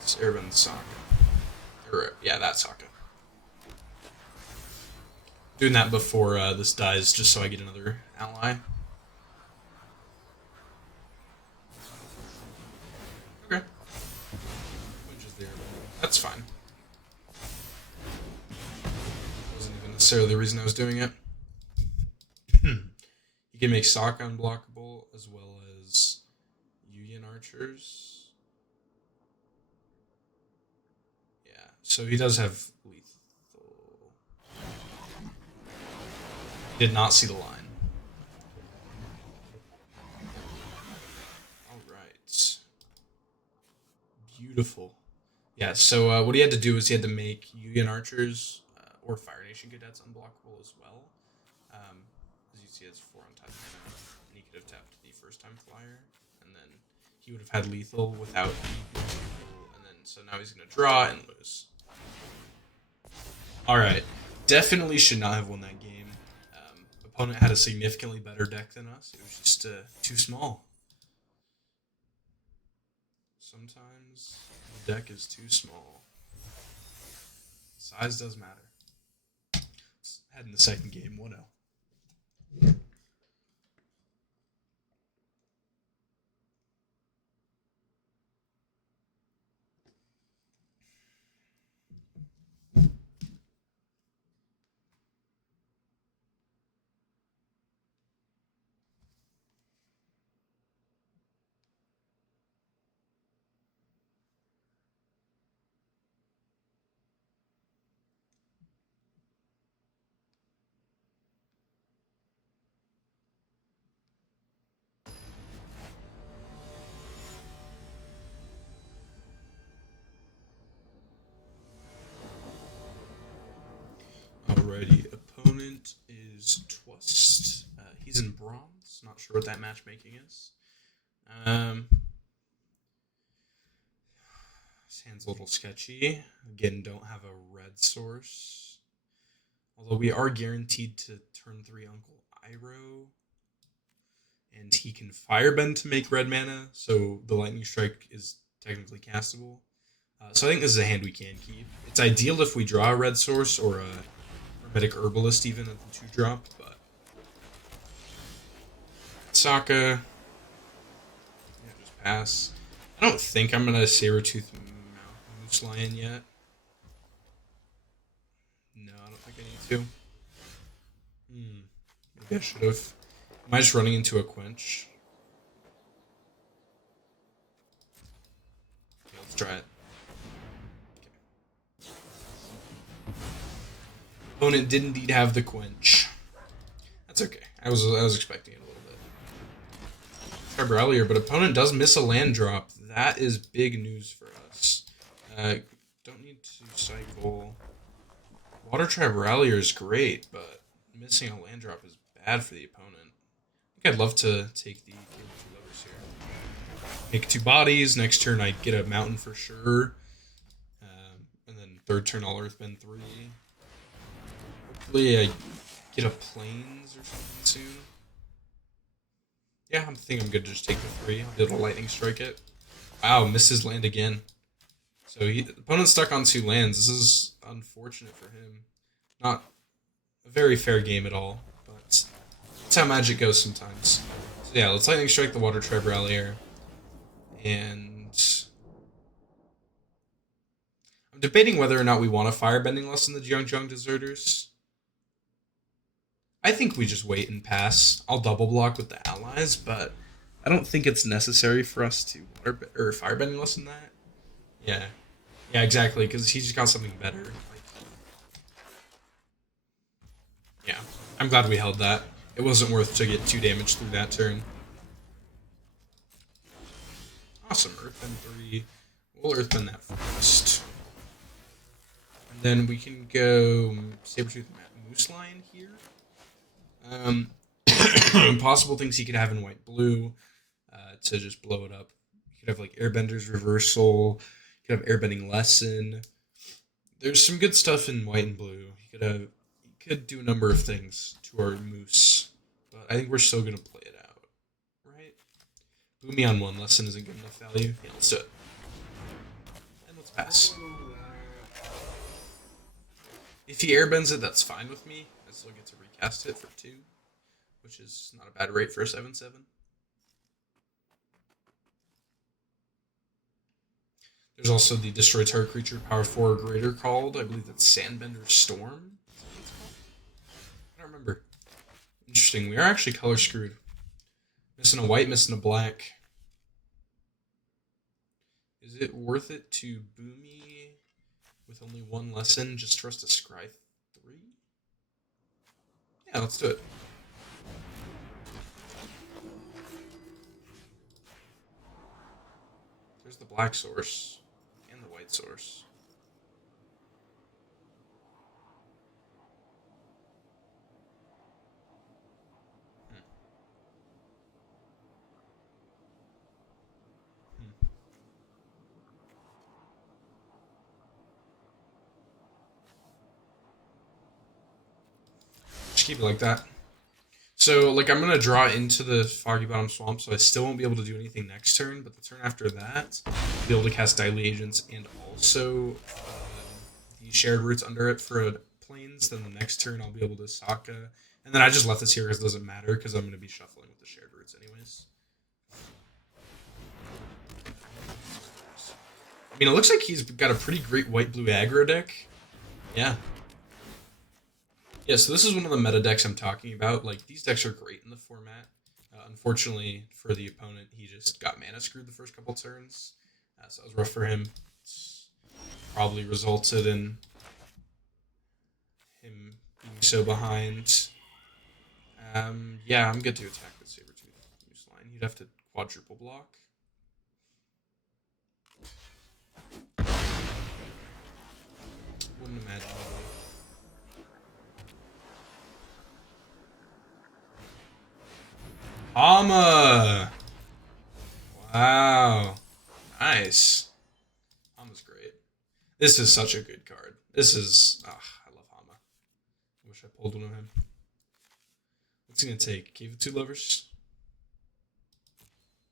It's Airbend Sokka. Yeah, that's Sokka. Doing that before this dies, just so I get another ally. Okay. That's fine. Wasn't even necessarily the reason I was doing it. You can make Sokka unblockable as well as Yuyan archers. Yeah, so he does have lethal. He did not see the line. Alright. Beautiful. Yeah, so what he had to do is he had to make Yuyan archers or Fire Nation cadets unblockable as well. As you see, it's 4 untapped mana, and he could have tapped the first time flyer, and then he would have had lethal without lethal, and then so now he's gonna draw and lose. All right, definitely should not have won that game. Opponent had a significantly better deck than us. It was just too small. Sometimes the deck is too small. Size does matter. Let's head in the second game, 1-0. Alrighty, opponent is Twust. He's in bronze. Not sure what that matchmaking is. His hand's a little sketchy. Again, don't have a red source. Although we are guaranteed to turn 3 Uncle Iroh. And he can Firebend to make red mana, so the Lightning Strike is technically castable. So I think this is a hand we can keep. It's ideal if we draw a red source or a hermetic herbalist even at the 2-drop, but Sokka, yeah, just pass. I don't think I'm gonna Sabertooth Moose Lion yet. No, I don't think I need to. Maybe I should have. Am I just running into a quench? Okay, let's try it. Okay. Opponent did indeed have the quench. That's okay. I was expecting it a little bit. Tried earlier, but opponent does miss a land drop. That is big news for us. Don't need to cycle. Water Tribe Rallier is great, but missing a land drop is bad for the opponent. I think I'd love to take the Cave of Two Lovers here. Make 2 bodies. Next turn I'd get a mountain for sure. And then 3rd turn I'll Earthbend 3. Hopefully I get a Plains or something soon. Yeah, I think I'm good to just take the 3. I'll be able to Lightning Strike it. Wow, misses land again. So the opponent's stuck on 2 lands. This is unfortunate for him. Not a very fair game at all, but that's how Magic goes sometimes. So yeah, let's Lightning Strike the Water Tribe Rallier. And I'm debating whether or not we want a Firebending Lesson the Jung Deserters. I think we just wait and pass. I'll double block with the allies, but I don't think it's necessary for us to Firebending Lesson that. Yeah. Yeah, exactly, because he's just got something better. Yeah, I'm glad we held that. It wasn't worth to get 2 damage through that turn. Awesome, Earthbend 3. We'll Earthbend that first. And then we can go Sabertooth Moose Lion here. Possible things he could have in white-blue to just blow it up. He could have like Airbender's Reversal. He could have Airbending Lesson. There's some good stuff in white and blue. He could do a number of things to our Moose, but I think we're still gonna play it out, right? Boomy on 1 lesson isn't good enough value. Yeah, let's do it. And let's pass. If he airbends it, that's fine with me. I still get to recast it for 2, which is not a bad rate for a 7/7. There's also the Destroy Target Creature Power 4 or greater called. I believe that's Sandbender's Storm. I don't remember. Interesting. We are actually color screwed. Missing a white, missing a black. Is it worth it to Boomy with only 1 lesson just for us to scry 3? Yeah, let's do it. There's the black source and the white source. Just keep it like that. So, like, I'm going to draw into the Foggy Bottom Swamp, so I still won't be able to do anything next turn, but the turn after that, I'll be able to cast Daily Agents and also the Shared Roots under it for Plains. Then the next turn, I'll be able to Sokka. And then I just left this here because it doesn't matter, because I'm going to be shuffling with the Shared Roots anyways. I mean, it looks like he's got a pretty great white-blue aggro deck. Yeah. Yeah, so this is one of the meta decks I'm talking about. Like, these decks are great in the format. Unfortunately, for the opponent, he just got mana screwed the first couple turns. So that was rough for him. It's probably resulted in him being so behind. Yeah, I'm good to attack with Sabertooth Moose Lion. He'd have to quadruple block. Wouldn't imagine. Hama! Wow. Nice. Hama's great. This is such a good card. This is... I love Hama. I wish I pulled one of him. What's he going to take? Cave of Two Lovers?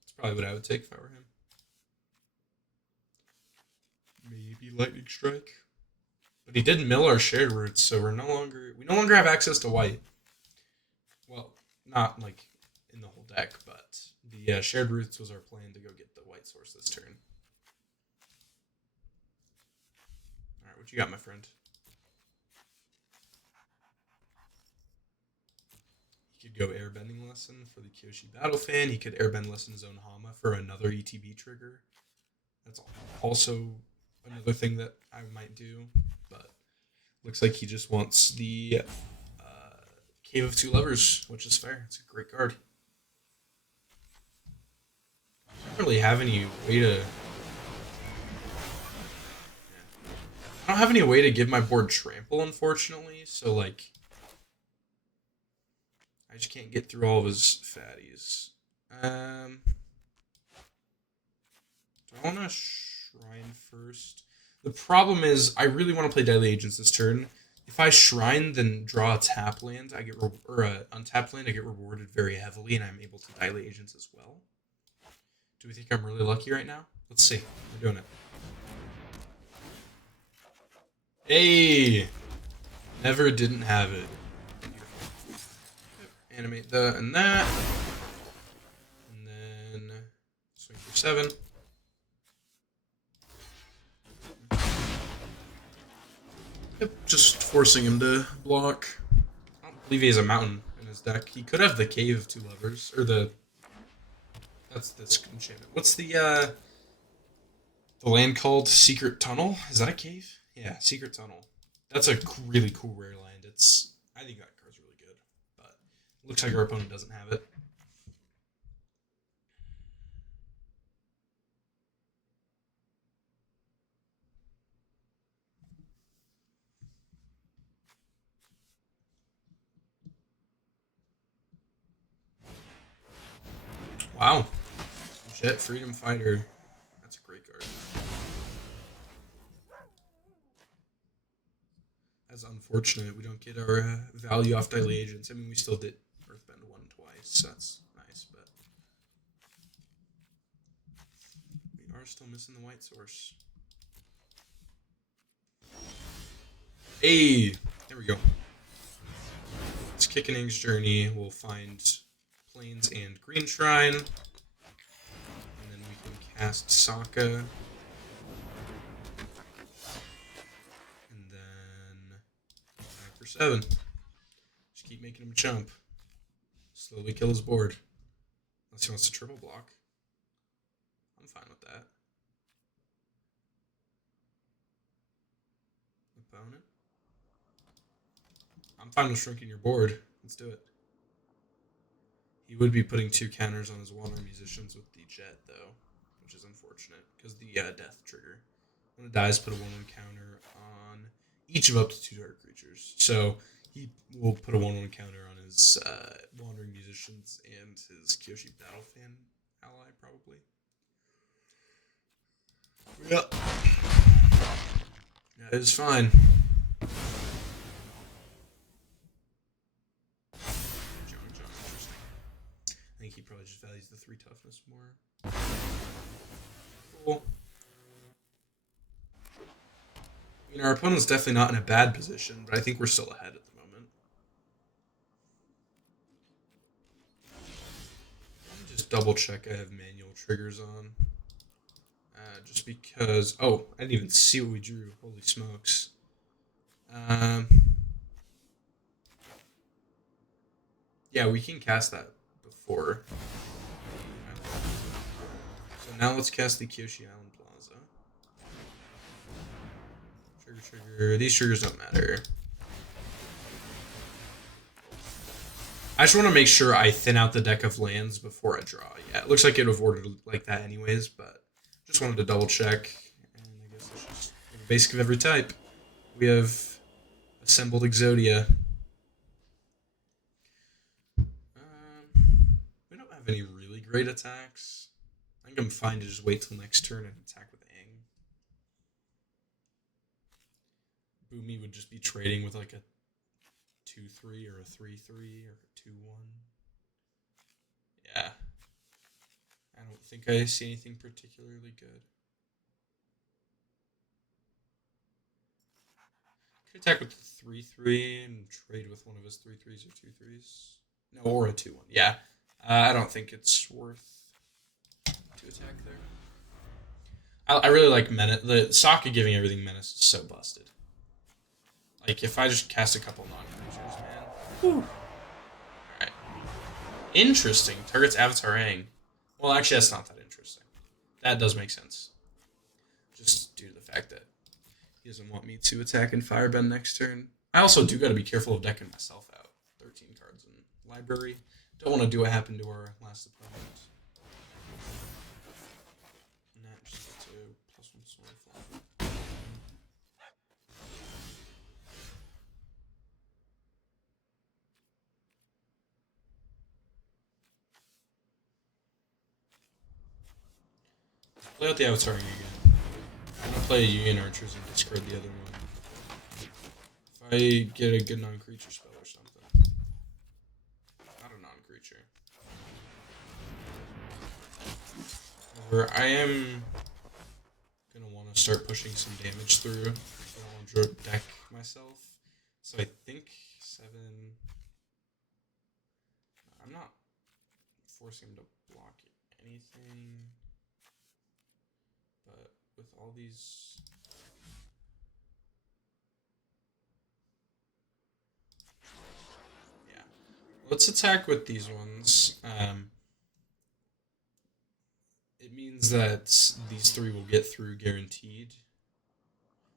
That's probably what I would take if I were him. Lightning Strike. But he did mill our shared roots, so we no longer have access to white. Well, not like in the whole deck, but the shared roots was our plan to go get the white source this turn. All right, what you got, my friend? He could go Airbending Lesson for the Kyoshi Battle Fan. He could Airbend Lesson his own Hama for another ETB trigger. That's also another thing that I might do, but looks like he just wants the Cave of Two Lovers, which is fair. It's a great card. I don't really have any way to... I don't have any way to give my board Trample, unfortunately, so, like... I just can't get through all of his fatties. Do I want to Shrine first? The problem is, I really want to play Deadly Agents this turn. If I Shrine, then draw a tap land, I get untapped land, I get rewarded very heavily, and I'm able to Dilate Agents as well. Do we think I'm really lucky right now? Let's see. We're doing it. Hey! Never didn't have it. Animate the and that. And then swing for 7. Yep, just forcing him to block. I don't believe he has a mountain in his deck. He could have the Cave of Two Lovers, or the... That's this enchantment. What's the land called? Secret Tunnel? Is that a cave? Yeah, Secret Tunnel. That's a really cool rare land. I think that card's really good, but it looks like our opponent doesn't have it. Wow. Jet Freedom Fighter. That's a great card. That's unfortunate. We don't get our value off Daily Agents. I mean, we still did Earthbend 1 twice. So that's nice, but we are still missing the white source. Hey! There we go. Let's kick an Ing's Journey. We'll find Plains and Green Shrine. And then we can cast Sokka. And then back for 7. Just keep making him jump. Slowly kill his board. Unless he wants to triple block. I'm fine with that. Opponent. I'm fine with shrinking your board. Let's do it. He would be putting 2 counters on his Wandering Musicians with the Jet, though, which is unfortunate because the death trigger. When it dies, put a 1/1 counter on each of up to 2 target creatures. So he will put a 1/1 counter on his Wandering Musicians and his Kyoshi Battle Fan ally, probably. Yep. That is fine. I think he probably just values the 3 toughness more. Cool. I mean, our opponent's definitely not in a bad position, but I think we're still ahead at the moment. Let me just double check I have manual triggers on. Just because... Oh, I didn't even see what we drew. Holy smokes. Yeah, we can cast that before. So now let's cast the Kyoshi Island Plaza. Trigger. These triggers don't matter. I just want to make sure I thin out the deck of lands before I draw. Yeah, it looks like it would have ordered like that anyways, but just wanted to double check. And I guess it's just a basic of every type. We have assembled Exodia. We don't have any really great attacks. I think I'm fine to just wait till next turn and attack with Aang. Boomy would just be trading with like a 2/3 or a 3/3 or a 2/1. Yeah. I don't think I see anything particularly good. Should attack with the 3/3 and trade with one of his 3/3s or 2/3s. No, or a 2/1. Yeah. I don't think it's worth to attack there. I really like Menace. The Sokka giving everything Menace is so busted. Like, if I just cast a couple non-creatures, man. Whew. Alright. Interesting. Target's Avatar Aang. Well, actually, that's not that interesting. That does make sense. Just due to the fact that he doesn't want me to attack and Firebend next turn. I also do got to be careful of decking myself out. 13 cards in library. Don't want to do what happened to our last opponent. And that just gets a +1 sword flop. Play out the Avatar again. I'm going to play Union Archers and discard the other one. If I get a good non-creature spell or something. Not a non-creature. However, I am going to want to start pushing some damage through. I don't want to drip deck myself. So I think 7... I'm not forcing him to block anything. But with all these... Yeah. Let's attack with these ones. It means that these 3 will get through guaranteed.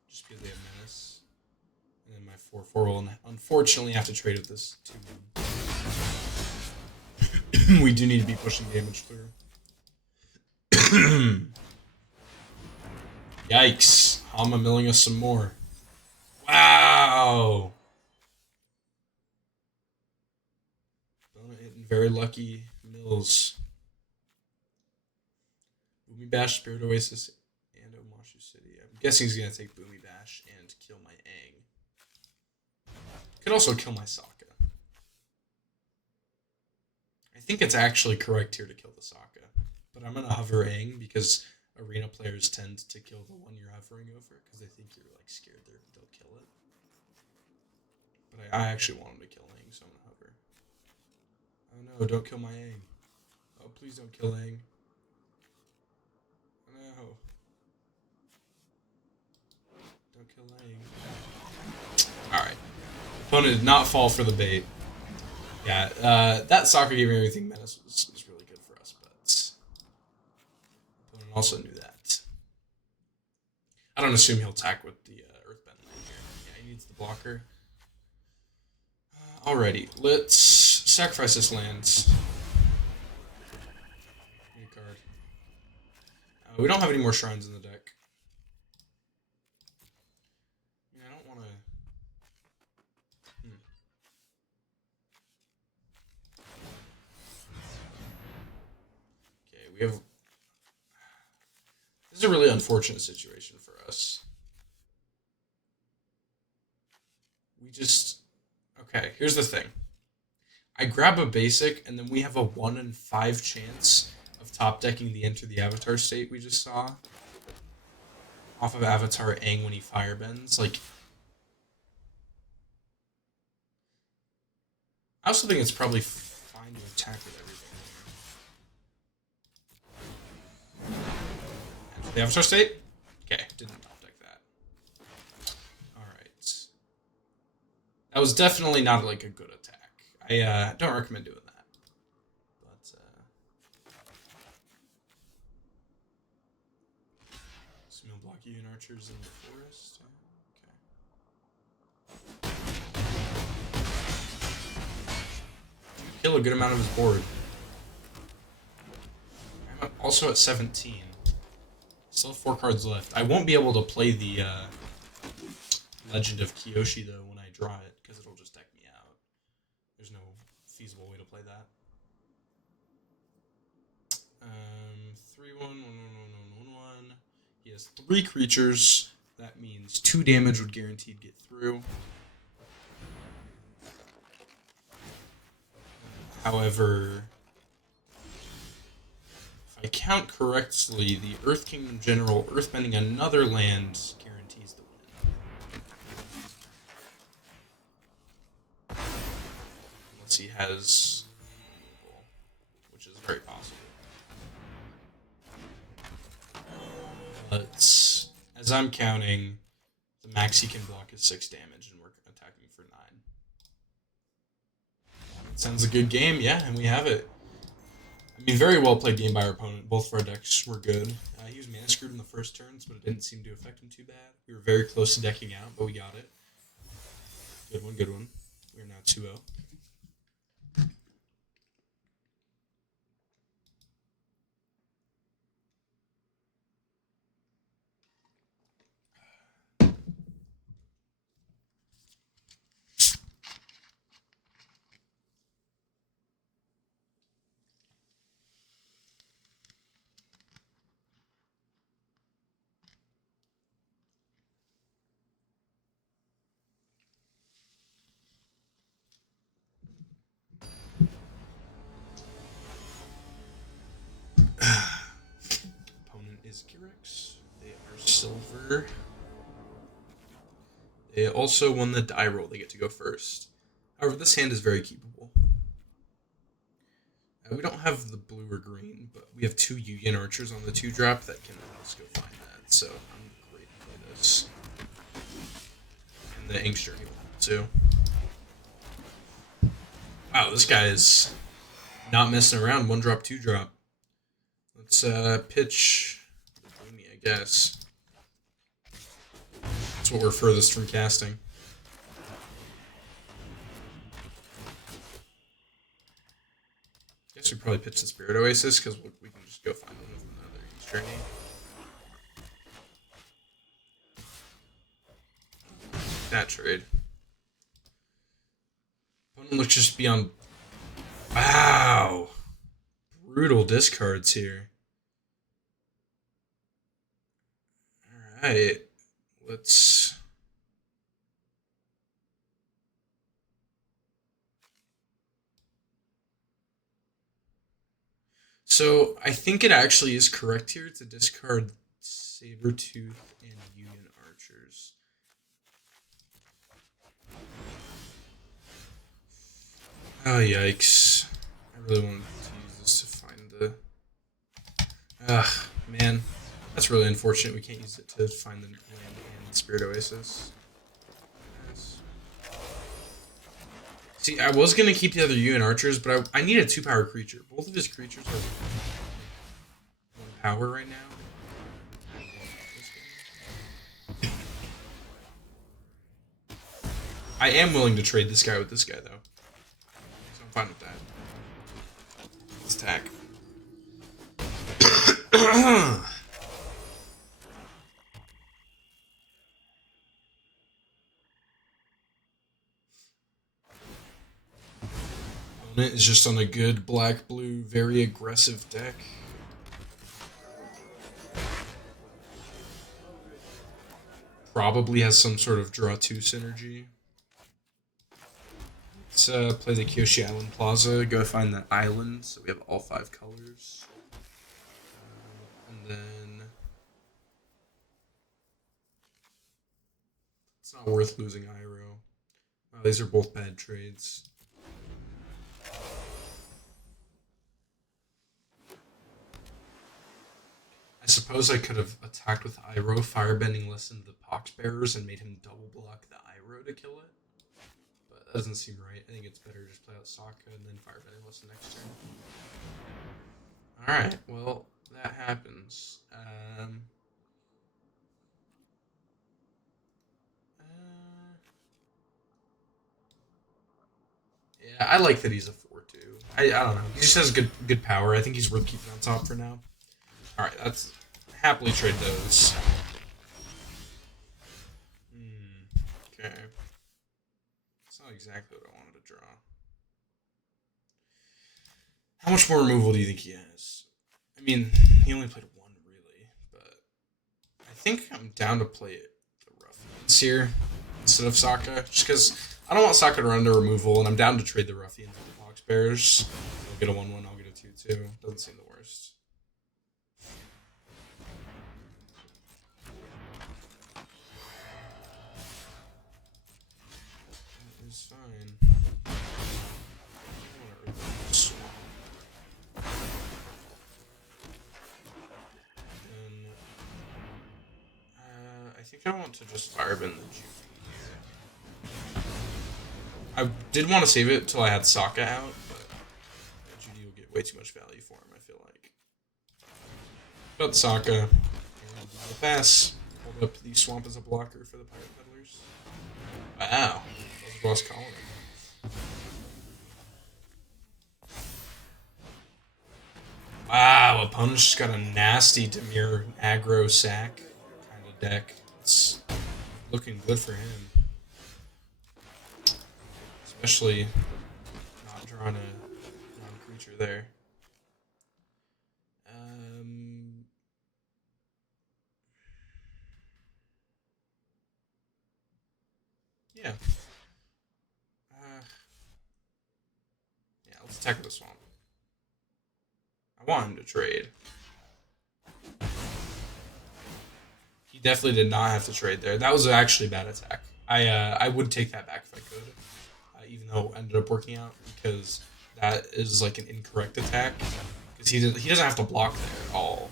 Just because they have Menace. And then my 4/4 will unfortunately have to trade with this 2/1. We do need to be pushing damage through. Yikes. Hama milling us some more. Wow! Bona hitting very lucky mills. Boomy Bash, Spirit Oasis, and Omashu City. I'm guessing he's going to take Boomy Bash and kill my Aang. Could also kill my Sokka. I think it's actually correct here to kill the Sokka. But I'm going to hover Aang because arena players tend to kill the one you're hovering over because they think you're like scared they'll kill it. But I actually want him to kill Aang, so I'm going to hover. Oh no, don't kill my Aang. Oh, please don't kill Aang. No. Don't kill Aang. Alright. Opponent did not fall for the bait. Yeah, that Sokka giving everything Menace was really good for us, but opponent also knew that. I don't assume he'll attack with the Earthbend land here. Yeah, he needs the blocker. Alrighty, let's sacrifice this land. New card. We don't have any more shrines in the deck. I don't want to... Okay, we have... This is a really unfortunate situation for us. We just... Okay, here's the thing. I grab a basic, and then we have a 1 in 5 chance of top decking the Enter the Avatar state we just saw. Off of Avatar Aang when he firebends. Like, I also think it's probably fine to attack with everything. Enter the Avatar state? Okay, didn't top deck that. Alright. That was definitely not like a good attack. I don't recommend doing that. We'll block you and archers in the forest. Okay. Kill a good amount of his board. I'm also at 17. Still have 4 cards left. I won't be able to play the Legend of Kyoshi though when I draw it, because it'll just deck me out. There's no feasible way to play that. 3/1, 1/1, 1/1, 1/1. He has 3 creatures. That means 2 damage would guaranteed get through. However, if I count correctly, the Earth Kingdom General earthbending another land guarantees the win. unless he has removal, which is very possible. As I'm counting, the max he can block is 6 damage, and we're attacking for 9. Sounds a good game, yeah, and we have it. I mean, very well played game by our opponent. Both of our decks were good. He was mana screwed in the first turns, but it didn't seem to affect him too bad. We were very close to decking out, but we got it. Good one, good one. We're now 2-0. Opponent is Kyrix. They are silver. They also won the die roll. They get to go first. However, this hand is very keepable. We don't have the blue or green, but we have 2 Yuyan archers on the 2-drop that can let us go find that. So I'm great to play this. And the Ink's Journey will help too. Wow, this guy is not messing around. 1-drop, 2-drop. Let's pitch the Gloomy, I guess. That's what we're furthest from casting. I guess we probably pitch the Spirit Oasis because we can just go find one with another Ink's Journey. That trade. Opponent looks just be on. Wow! Brutal discards here. Alright. Let's. So I think it actually is correct here to discard Sabertooth and Yuyan archers. Oh, yikes. I really wanted to use this to find the... Ugh, man. That's really unfortunate we can't use it to find the land and Spirit Oasis. Nice. See, I was going to keep the other Yuyan archers, but I need a 2-power creature. Both of his creatures are 1 power right now. I am willing to trade this guy with this guy, though. So I'm fine with that. Let's attack. Opponent is just on a good black-blue, very aggressive deck. Probably has some sort of draw 2 synergy. Let's play the Kyoshi Island Plaza, go find that island, so we have all 5 colors. And then... It's not worth losing Iroh. Wow, these are both bad trades. I suppose I could have attacked with Iroh, firebending lessened the Poxbearers, and made him double block the Iroh to kill it. But that doesn't seem right. I think it's better to just play out Sokka and then firebending lesson next turn. Alright, well, that happens. Yeah, I like that he's a 4-2. I don't know. He just has good power. I think he's worth keeping on top for now. Alright, that's... Happily trade those. Okay. That's not exactly what I wanted to draw. How much more removal do you think he has? I mean, he only played 1, really, but I think I'm down to play it the Ruffians here instead of Sokka, just because I don't want Sokka to run to removal, and I'm down to trade the Ruffians with the Poxbearers. I'll get a 1-1, I'll get a 2-2. Doesn't seem the worst. That is fine. think I want to just firebend the Judy. I did want to save it until I had Sokka out, but Judy will get way too much value for him, I feel like. But Sokka, the pass. Hold up the swamp as a blocker for the Pirate Peddlers. Wow. That was calling him. Wow, opponent's just got a nasty Demir aggro sack kind of deck. It's looking good for him. Especially not drawing a creature there. Yeah. Yeah, let's attack the swamp. I want him to trade. He definitely did not have to trade there. That was actually a bad attack. I would take that back if I could, even though it ended up working out, because that is like an incorrect attack. Because he doesn't have to block there at all.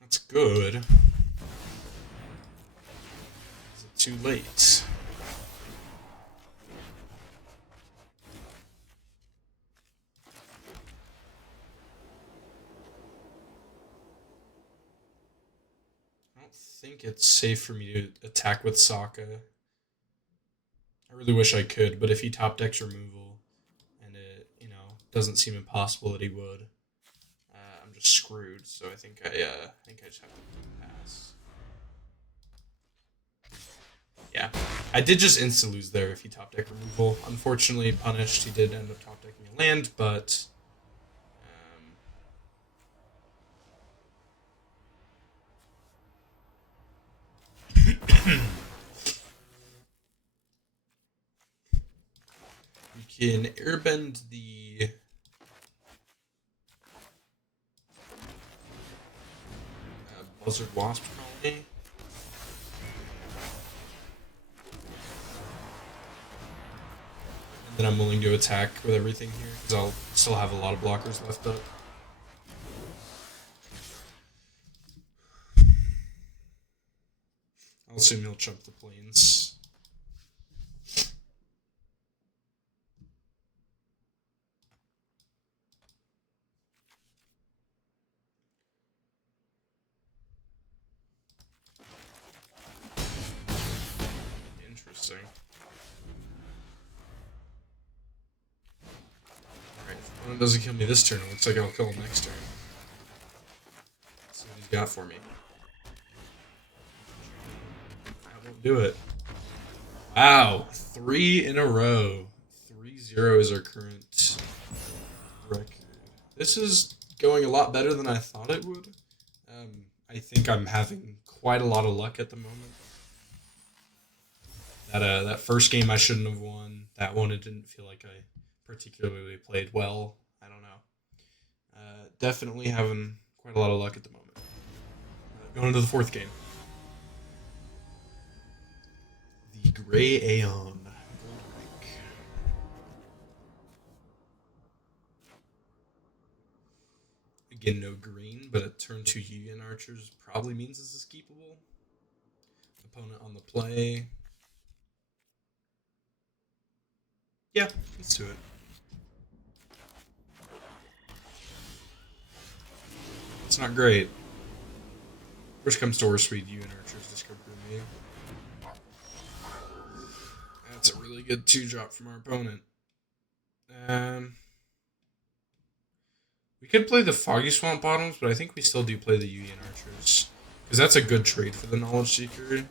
That's good. Is it too late? I don't think it's safe for me to attack with Sokka. I really wish I could, but if he top decks removal, and it, doesn't seem impossible that he would, I'm just screwed. So I think I just have to pass. Yeah, I did just insta lose there if he top deck removal. Unfortunately, punished. He did end up top decking a land, but we can airbend the Buzzard Wasp Colony. And then I'm willing to attack with everything here, because I'll still have a lot of blockers left up. I'll assume he'll chump the plains. Interesting. Alright, if one doesn't kill me this turn, it looks like I'll kill him next turn. Let's see what he's got for me. I won't do it. Wow, 3 in a row. 3-0 is our current record. This is going a lot better than I thought it would. I think I'm having quite a lot of luck at the moment. That first game I shouldn't have won. That one, it didn't feel like I particularly played well. I don't know. Definitely having quite a lot of luck at the moment. Going into the fourth game. The Grey Aeon. Again, no green, but a turn 2 Yugen Archers probably means this is keepable. Opponent on the play. Yeah, let's do it. It's not great. Worst comes to worst, we Yugen Archers discard Grenade. That's a really good 2-drop from our opponent. We could play the Foggy Swamp Bottoms, but I think we still do play the Yugen Archers. Because that's a good trade for the Knowledge Seeker.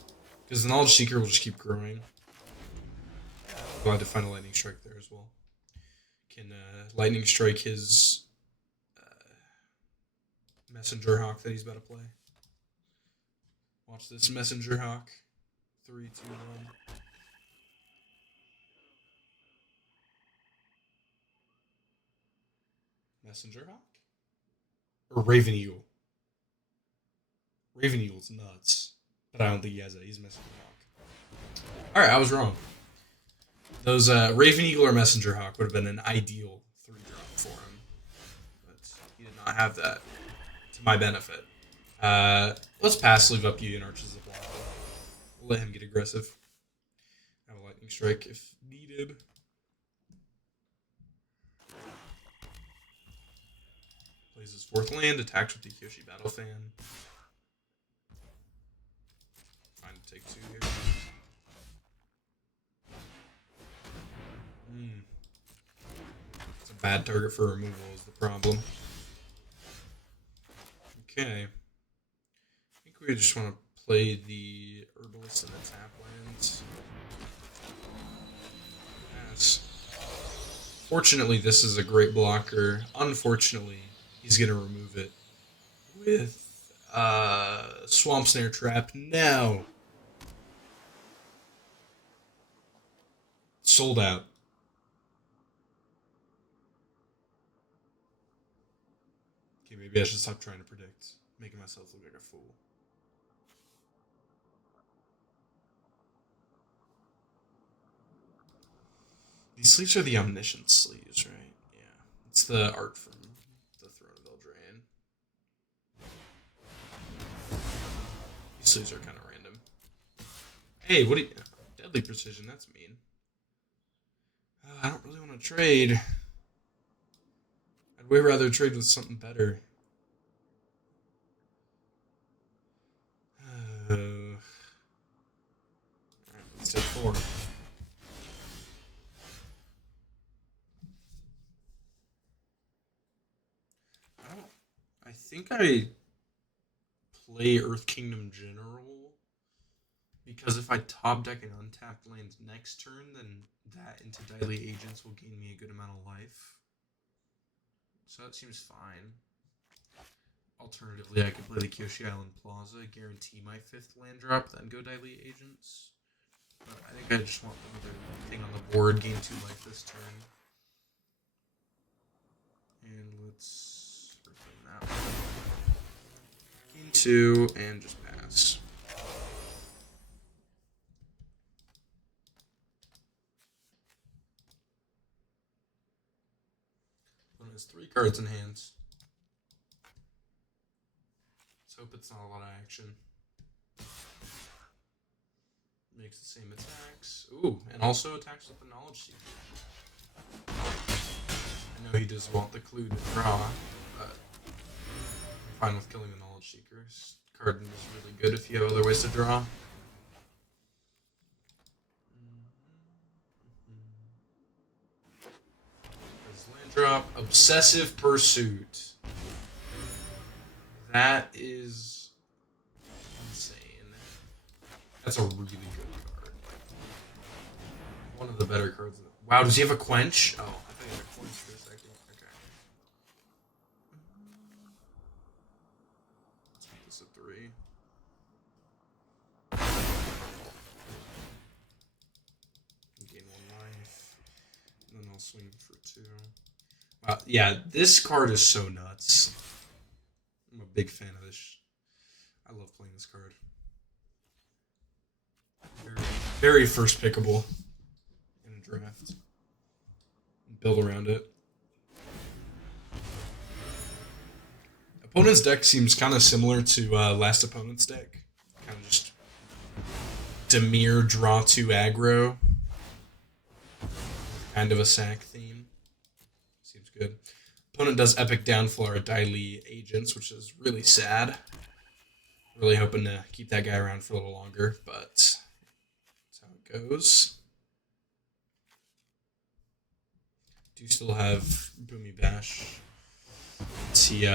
Because the Knowledge Seeker will just keep growing. Glad to find a Lightning Strike there as well. Can Lightning Strike his Messenger Hawk that he's about to play. Watch this Messenger Hawk. 3, 2, 1. Messenger Hawk? Or Raven Eagle? Raven Eagle's nuts. But I don't think he has that. He's Messenger Hawk. Alright, I was wrong. Those Raven Eagle or Messenger Hawk would have been an ideal 3-drop for him. But he did not have that. to my benefit. Let's pass, leave up you and Arch as a blocker. We'll let him get aggressive. Have a lightning strike if needed. Plays his fourth land, attacks with the Kyoshi Battle Fan. Fine to take 2 here. It's a bad target for removal is the problem. Okay. I think we just want to play the Herbalist and the tap lands. Yes. Fortunately, this is a great blocker. Unfortunately, he's going to remove it with Swamp Snare Trap now. Sold out. Okay, maybe I should stop trying to predict. Making myself look like a fool. These sleeves are the Omniscient sleeves, right? Yeah. It's the art from the Throne of Eldraine. These sleeves are kind of random. Hey, what do you... Deadly Precision, that's mean. I don't really want to trade. I'd way rather trade with something better. Alright, let's take 4. I think I play Earth Kingdom General because if I top deck an untapped land next turn, then that into Daily Agents will gain me a good amount of life. So that seems fine. Alternatively, I could play the Kyoshi Island Plaza, guarantee my 5th land drop, then go Daily Agents. But I think I just want another thing on the board, gain 2 life this turn. And let's return that one. Gain 2, and just pass. One has 3 cards in hands. Let's hope it's not a lot of action. Makes the same attacks. Ooh, and also attacks with the Knowledge Seeker. I know he does want the clue to draw, but I'm fine with killing the Knowledge Seeker. This card is really good if you have other ways to draw. Land drop, Obsessive Pursuit. That is insane. That's a really good card. One of the better cards. Wow, does he have a Quench? Oh, I thought he had a Quench for a second. Okay. Let's make this a 3. Gain 1 life. And then I'll swing for 2. Wow, yeah, this card is so nuts. I'm a big fan of this. I love playing this card. Very, very first pickable in a draft. Build around it. Opponent's deck seems kind of similar to last opponent's deck. Kind of just Dimir, draw 2 aggro. Kind of a sack theme. Seems good. Opponent does Epic Downfall or Daily Agents, which is really sad. Really hoping to keep that guy around for a little longer, but that's how it goes. Do still have Boomy Bash. He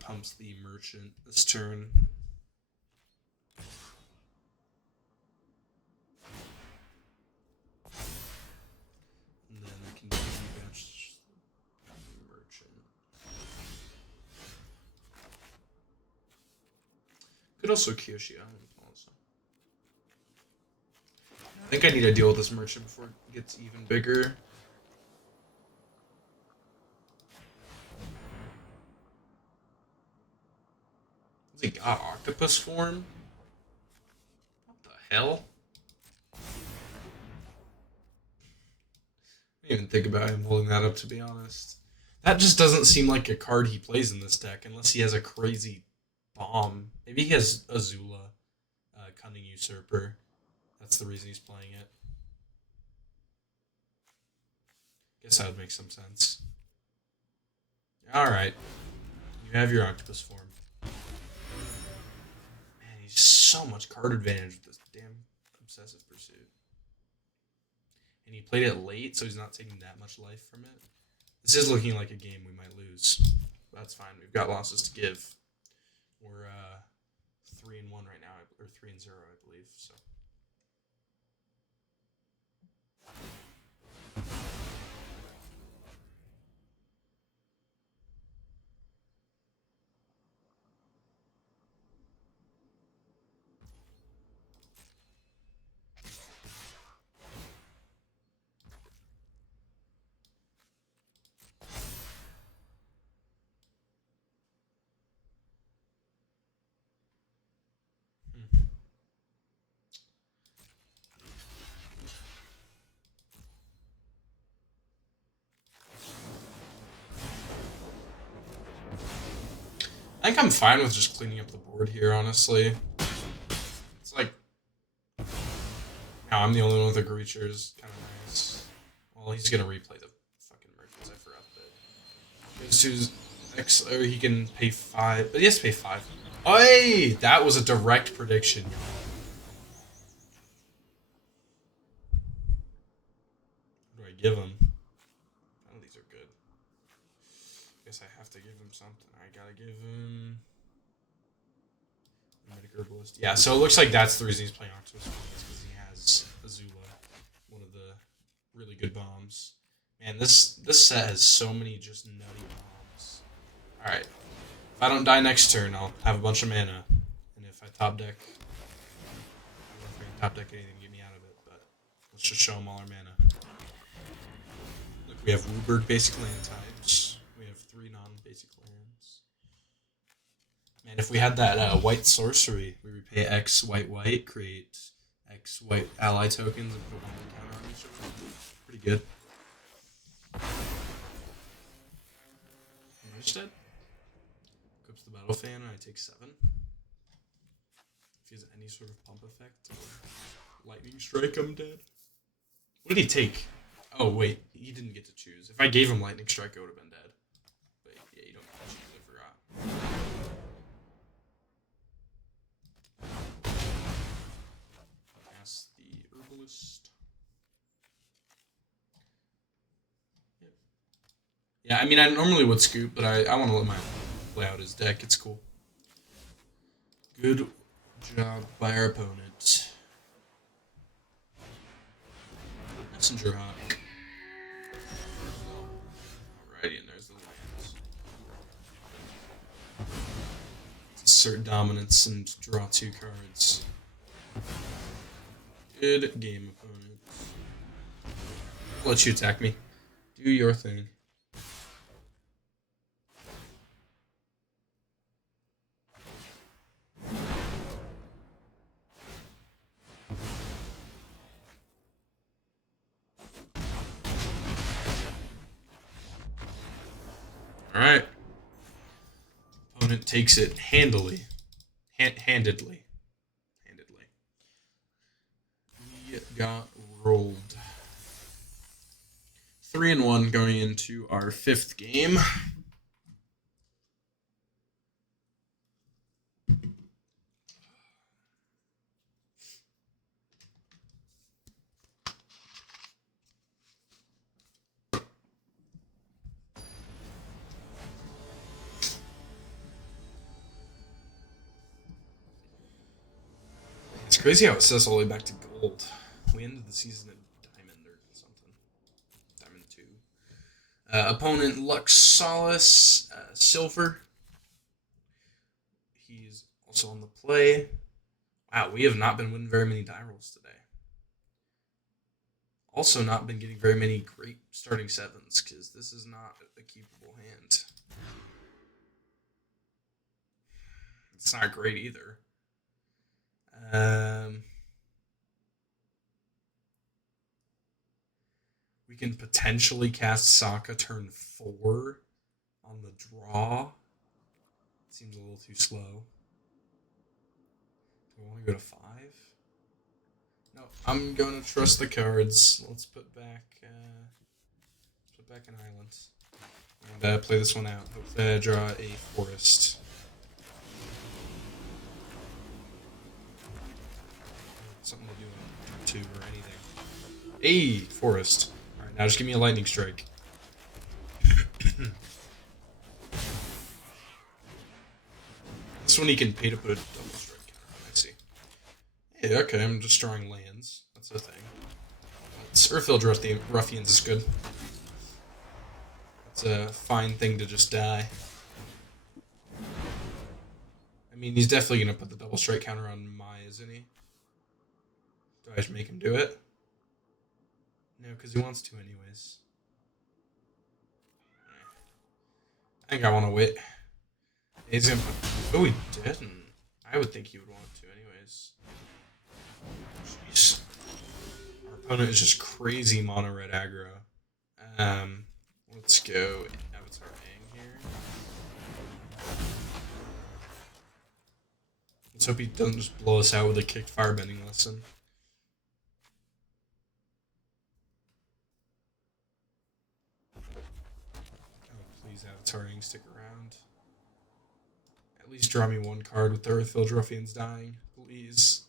pumps the Merchant this turn. And then I can Boomy Bash the Merchant. Could also Kyoshi Island also. I think I need to deal with this Merchant before it gets even bigger. He got Octopus form? What the hell? I didn't even think about him holding that up, to be honest. That just doesn't seem like a card he plays in this deck, unless he has a crazy bomb. Maybe he has Azula, Cunning Usurper. That's the reason he's playing it. Guess that would make some sense. Alright. You have your octopus form. Man, he's so much card advantage with this damn Obsessive Pursuit. And he played it late, so he's not taking that much life from it. This is looking like a game we might lose. That's fine. We've got losses to give. We're 3-1 right now, or 3-0, I believe. So. I think I'm fine with just cleaning up the board here, honestly. It's like, I'm the only one with the creatures. Kind of nice. Well, he's gonna replay the fucking merchants. I forgot that. Goes to X, or he can pay 5, but he has to pay 5. Oi! That was a direct prediction. What do I give him? None of these are good. Guess I have to give him something. I gotta give him Medic Herbalist. Yeah, so it looks like that's the reason he's playing Octopus, because he has Azula, one of the really good bombs. Man, this set has so many just nutty bombs. Alright. If I don't die next turn, I'll have a bunch of mana. And if I top deck, I don't know if I can top deck anything to get me out of it, but let's just show them all our mana. Look, we have Wooburg basic land types. We have 3 non-basic lands. Man, if we had that white sorcery, we repay X white, create X white ally tokens, and put 1 counter on each of them. Pretty good. Dead. Equips the battle fan, and I take 7. If he has any sort of pump effect or lightning strike, I'm dead. What did he take? Oh wait, he didn't get to choose. If I gave him lightning strike, I would have been dead. But yeah, you don't get to choose. I forgot. Ask the herbalist. Yeah, I mean, I normally would scoop, but I want to let my play out his deck. It's cool. Good job by our opponent. Messenger Hawk. Alrighty, and there's the lands. Assert dominance and draw 2 cards. Good game, opponent. I'll let you attack me. Do your thing. Alright. Opponent takes it handily. Handedly. We got rolled. 3-1 going into our 5th game. It's crazy how it says all the way back to gold. We ended the season at diamond or something. Diamond 2. Opponent Lux Solace, silver. He's also on the play. Wow, we have not been winning very many die rolls today. Also not been getting very many great starting 7s, because this is not a keepable hand. It's not great either. We can potentially cast Sokka turn 4 on the draw. Seems a little too slow. We want to go to 5? No, I'm going to trust the cards. Let's put back an island. And play this one out. Hopefully I draw a forest. Something to do in 2 or anything. Hey, forest. Alright, now just give me a lightning strike. This one you can pay to put a double strike counter on, I see. Yeah, okay, I'm just drawing lands. That's the thing. Earthfield Ruffians is good. It's a fine thing to just die. I mean, he's definitely going to put the double strike counter on Mai, isn't he? Do I just make him do it? No, because he wants to anyways. I think I want to wait. He's going to put... Oh, he didn't. I would think he would want to anyways. Jeez. Our opponent is just crazy mono red aggro. Let's go Avatar Aang here. Let's hope he doesn't just blow us out with a kicked firebending lesson. Oh, please, Avatar Aang, stick around. At least draw me 1 card with the Earthfield Ruffians dying, please.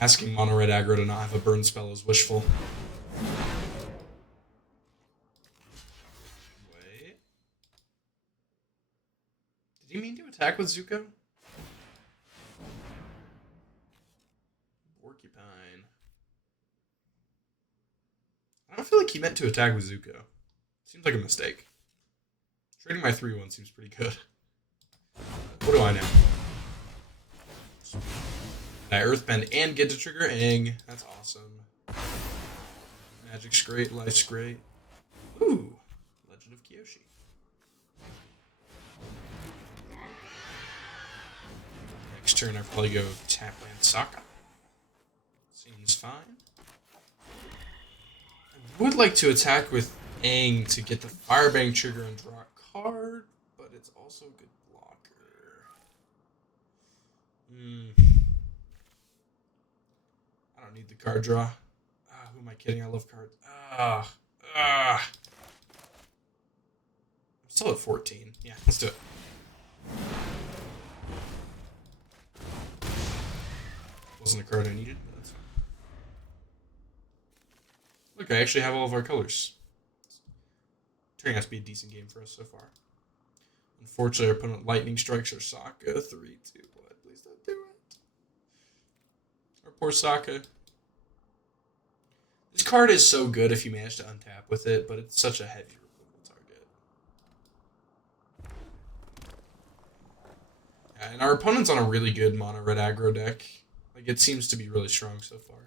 Asking mono red aggro to not have a burn spell is wishful. Wait. Did he mean to attack with Zuko? Porcupine. I don't feel like he meant to attack with Zuko. Seems like a mistake. Trading my 3/1 seems pretty good. What do I know? I Earthbend and get to trigger Aang. That's awesome. Magic's great, life's great. Ooh, Legend of Kyoshi. Next turn I probably go tap land Sokka. Seems fine. I would like to attack with Aang to get the Firebang trigger and draw a card, but it's also a good blocker. I don't need the card draw. Who am I kidding? I love cards. I'm still at 14. Yeah, let's do it. Wasn't a card I needed, but that's fine. Look, I actually have all of our colors. Turning out to be a decent game for us so far. Unfortunately, our opponent lightning strikes our Sokka. 3, 2, 1. Please don't do it. Our poor Sokka. This card is so good if you manage to untap with it, but it's such a heavy removal target. Yeah, and our opponent's on a really good mono red aggro deck. Like, it seems to be really strong so far.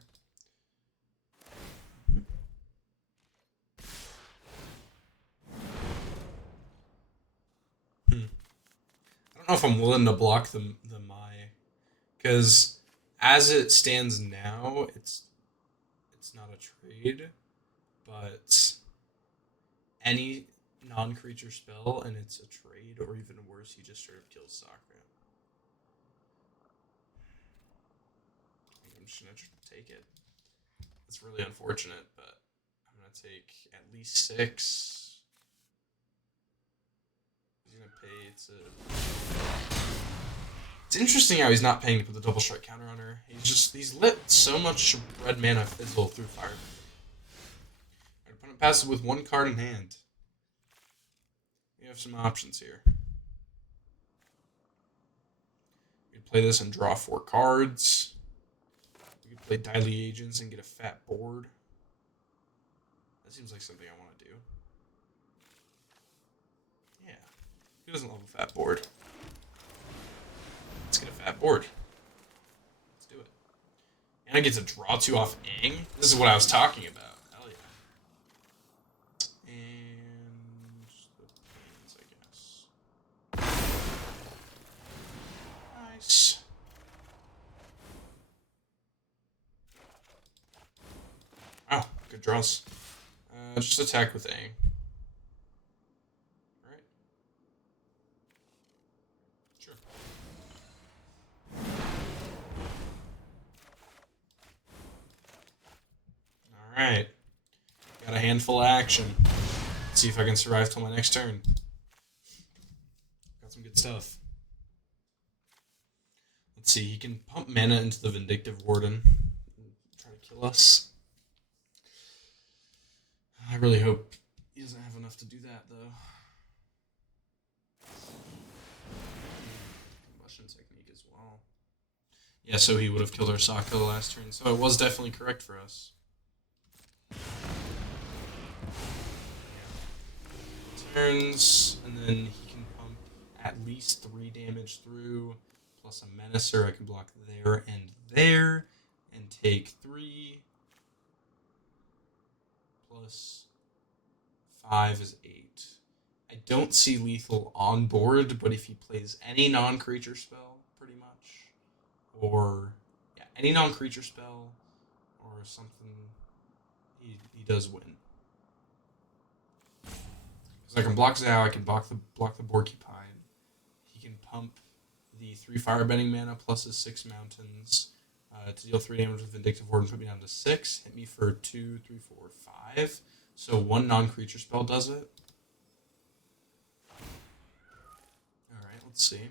I don't know if I'm willing to block the Mai, because as it stands now, it's not a trade, but any non-creature spell and it's a trade, or even worse, he just straight up kills Sokka. I'm just gonna take it. It's really unfortunate, but I'm gonna take at least 6. He's gonna pay to... It's interesting how he's not paying to put the double strike counter on her. He's let so much red mana fizzle through fire. Our opponent passes with 1 card in hand. We have some options here. We could play this and draw 4 cards. We could play Daily Agents and get a fat board. That seems like something I want to do. Yeah. Who doesn't love a fat board? Let's get a fat board. Let's do it. And I get to draw 2 off Aang. This is what I was talking about. Hell yeah. And the pains, I guess. Nice. Wow, good draws. Just attack with Aang. Alright. Sure. All right. Got a handful of action. Let's see if I can survive till my next turn. Got some good stuff. Let's see. He can pump mana into the Vindictive Warden. Try to kill us. I really hope he doesn't have enough to do that, though. Combustion technique as well. Yeah, so he would have killed our Sokka the last turn. So it was definitely correct for us. Turns, and then he can pump at least 3 damage through, plus a Menacer. I can block there, and take 3, plus 5 is 8. I don't see lethal on board, but if he plays any non-creature spell, pretty much, or yeah, any non-creature spell, or something, he does win. I can block Zao, I can block the Porcupine. He can pump the 3 Firebending mana plus his 6 Mountains to deal 3 damage with Vindictive Warden, put me down to 6. Hit me for 2, 3, 4, 5. So 1 non-creature spell does it. Alright, let's see.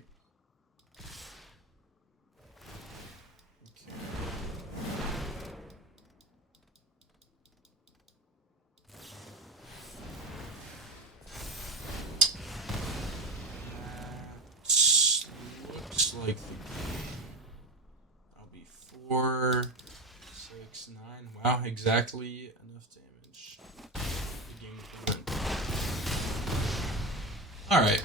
Looks like I'll be 4, 6, 9. Wow, exactly enough damage. Good game with the Alright.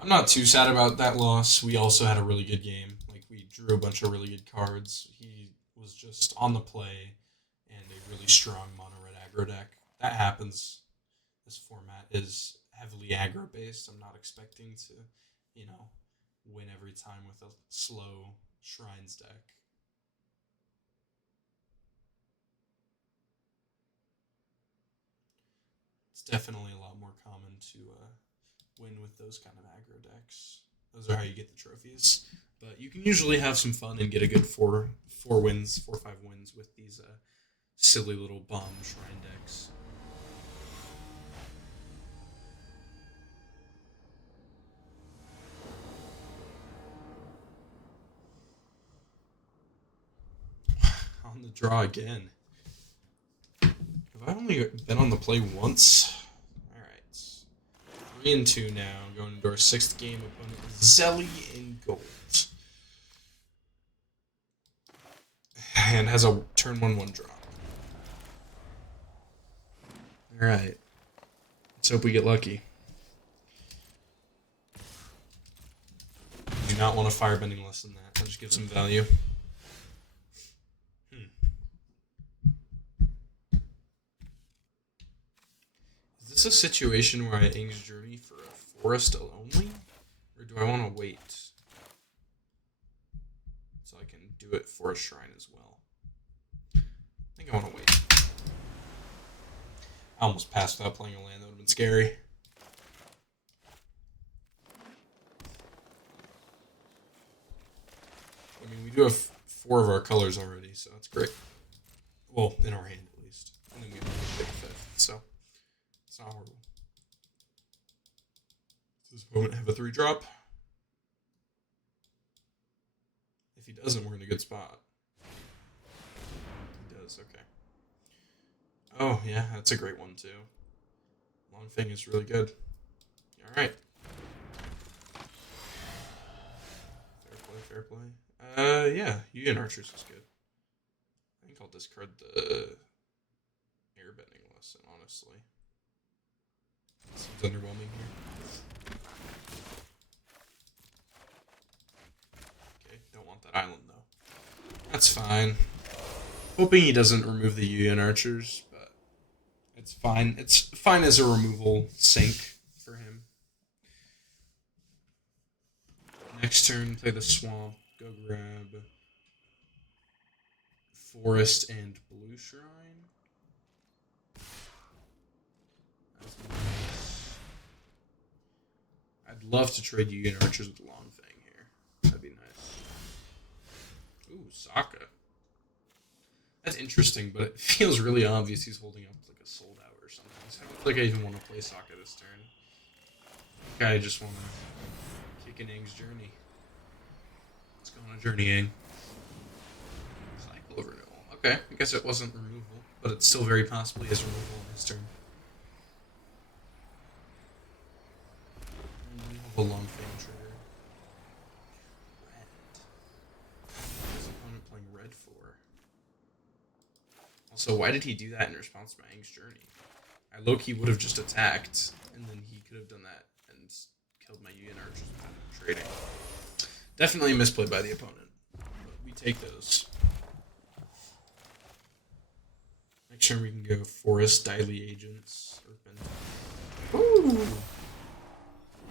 I'm not too sad about that loss. We also had a really good game. Like, we drew a bunch of really good cards. He was just on the play and a really strong mono red aggro deck. That happens. This format is heavily aggro based. I'm not expecting to, win every time with a slow Shrines deck. It's definitely a lot more common to win with those kind of aggro decks. Those are how you get the trophies. But you can usually have some fun and get a good 4 or 5 wins with these silly little bomb Shrine decks. On the draw again. Have I only been on the play once? Alright. 3-2 now. Going into our 6th game. Opponent Zelly in gold. And has a turn 1/1 drop. Alright. Let's hope we get lucky. Do not want a firebending less than that. I'll just give some value. Is this a situation where I Ing's Journey for a forest only? Or do I want to wait? So I can do it for a shrine as well. I think I want to wait. I almost passed without playing a land. That would have been scary. I mean, we do have 4 of our colors already, so that's great. Well, in our hand at least. And then we have to pick a 5th, so it's not horrible. Does this opponent have a 3-drop? If he doesn't, we're in a good spot. He does, okay. Oh, yeah, that's a great one, too. Longfang is really good. Alright. Fair play. Yeah, Yuan Archers is good. I think I'll discard the airbending lesson, honestly. Seems underwhelming here. Okay, don't want that island, though. That's fine. Hoping he doesn't remove the Yuan Archers, but it's fine. It's fine as a removal sink for him. Next turn, play the swamp. Go grab forest and blue shrine. That's nice. I'd love to trade you in archers with Long Fang here. That'd be nice. Ooh, Sokka. That's interesting, but it feels really obvious he's holding up like a sold out or something. So I don't feel like I even want to play Sokka this turn. I think I just want to kick an Aang's journey. Let's go on a journey, Aang. Cycle of renewal. Okay, I guess it wasn't removal, but it's still very possibly his removal on his turn. A Long Fang trigger. Red. What is opponent playing red for? Also, why did he do that in response to my Aang's journey? I low-key would have just attacked, and then he could have done that and killed my Yuan archers without trading. Definitely a misplay by the opponent, but we take those. Next turn we can go Forest, Daily Agents, Serpent. Ooh!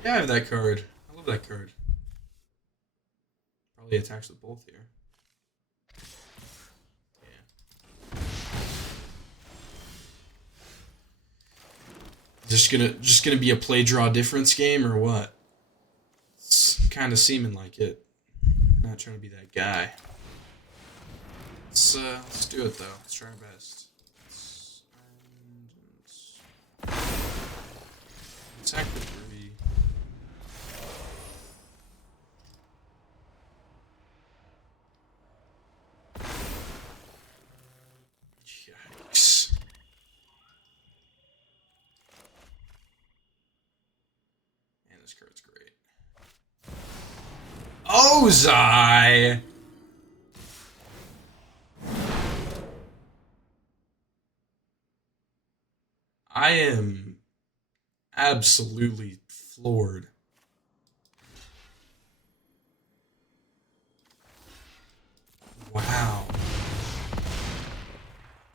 Yeah, I have that card. I love that card. Probably attacks with both here. Yeah. Just gonna be a play draw difference game or what? It's kind of seeming like it. Not trying to be that guy. Let's do it though. Let's try our best. Attack with 3. Yikes. And this card's great. Ozai! I am absolutely floored. Wow.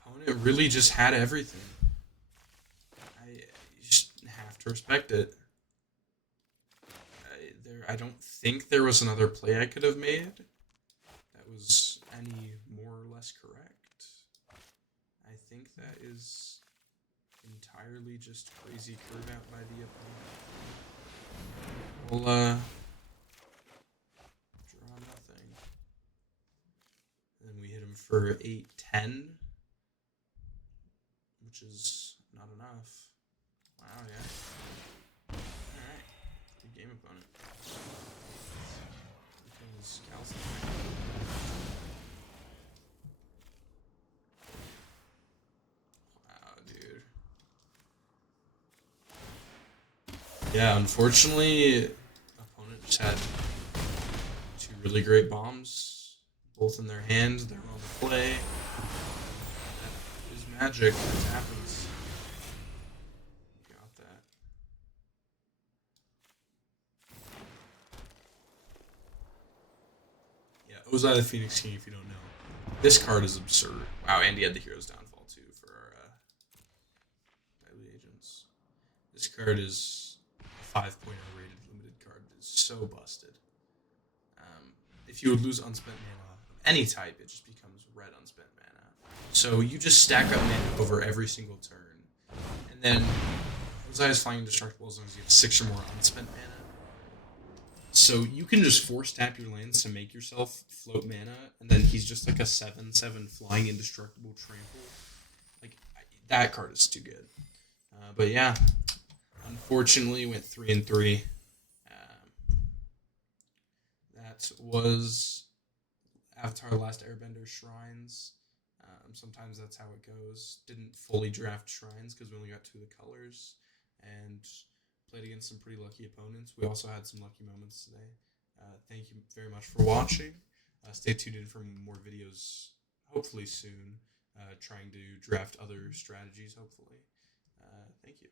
Opponent really just had everything. I just have to respect it. I don't think there was another play I could have made that was any more or less correct. I think that is entirely just crazy curve out by the opponent. We'll draw nothing. And then we hit him for 8-10, which is not enough. Wow, yeah. Alright. Good game, opponent. Wow, dude. Yeah, unfortunately, opponent just had 2 really great bombs, both in their hand. They're on the play. That is magic. That happens. Got that. Yeah, Ozai the Phoenix King, if you don't know. This card is absurd. Wow, and he had the Hero's Downfall, too, for our Daily Agents. This card is a 5.0 rated limited card. It's so busted. If you would lose unspent mana of any type, it just becomes red unspent mana. So you just stack up mana over every single turn. And then Ozai is flying indestructible as long as you have 6 or more unspent mana. So you can just force tap your lands to make yourself float mana, and then he's just like a 7/7 flying indestructible trample. Like, that card is too good. But yeah, unfortunately went 3-3. That was Avatar: Last Airbender Shrines. Sometimes that's how it goes. Didn't fully draft Shrines because we only got 2 of the colors, and played against some pretty lucky opponents. We also had some lucky moments today. Thank you very much for watching. Stay tuned in for more videos, hopefully soon, trying to draft other strategies, hopefully. Thank you.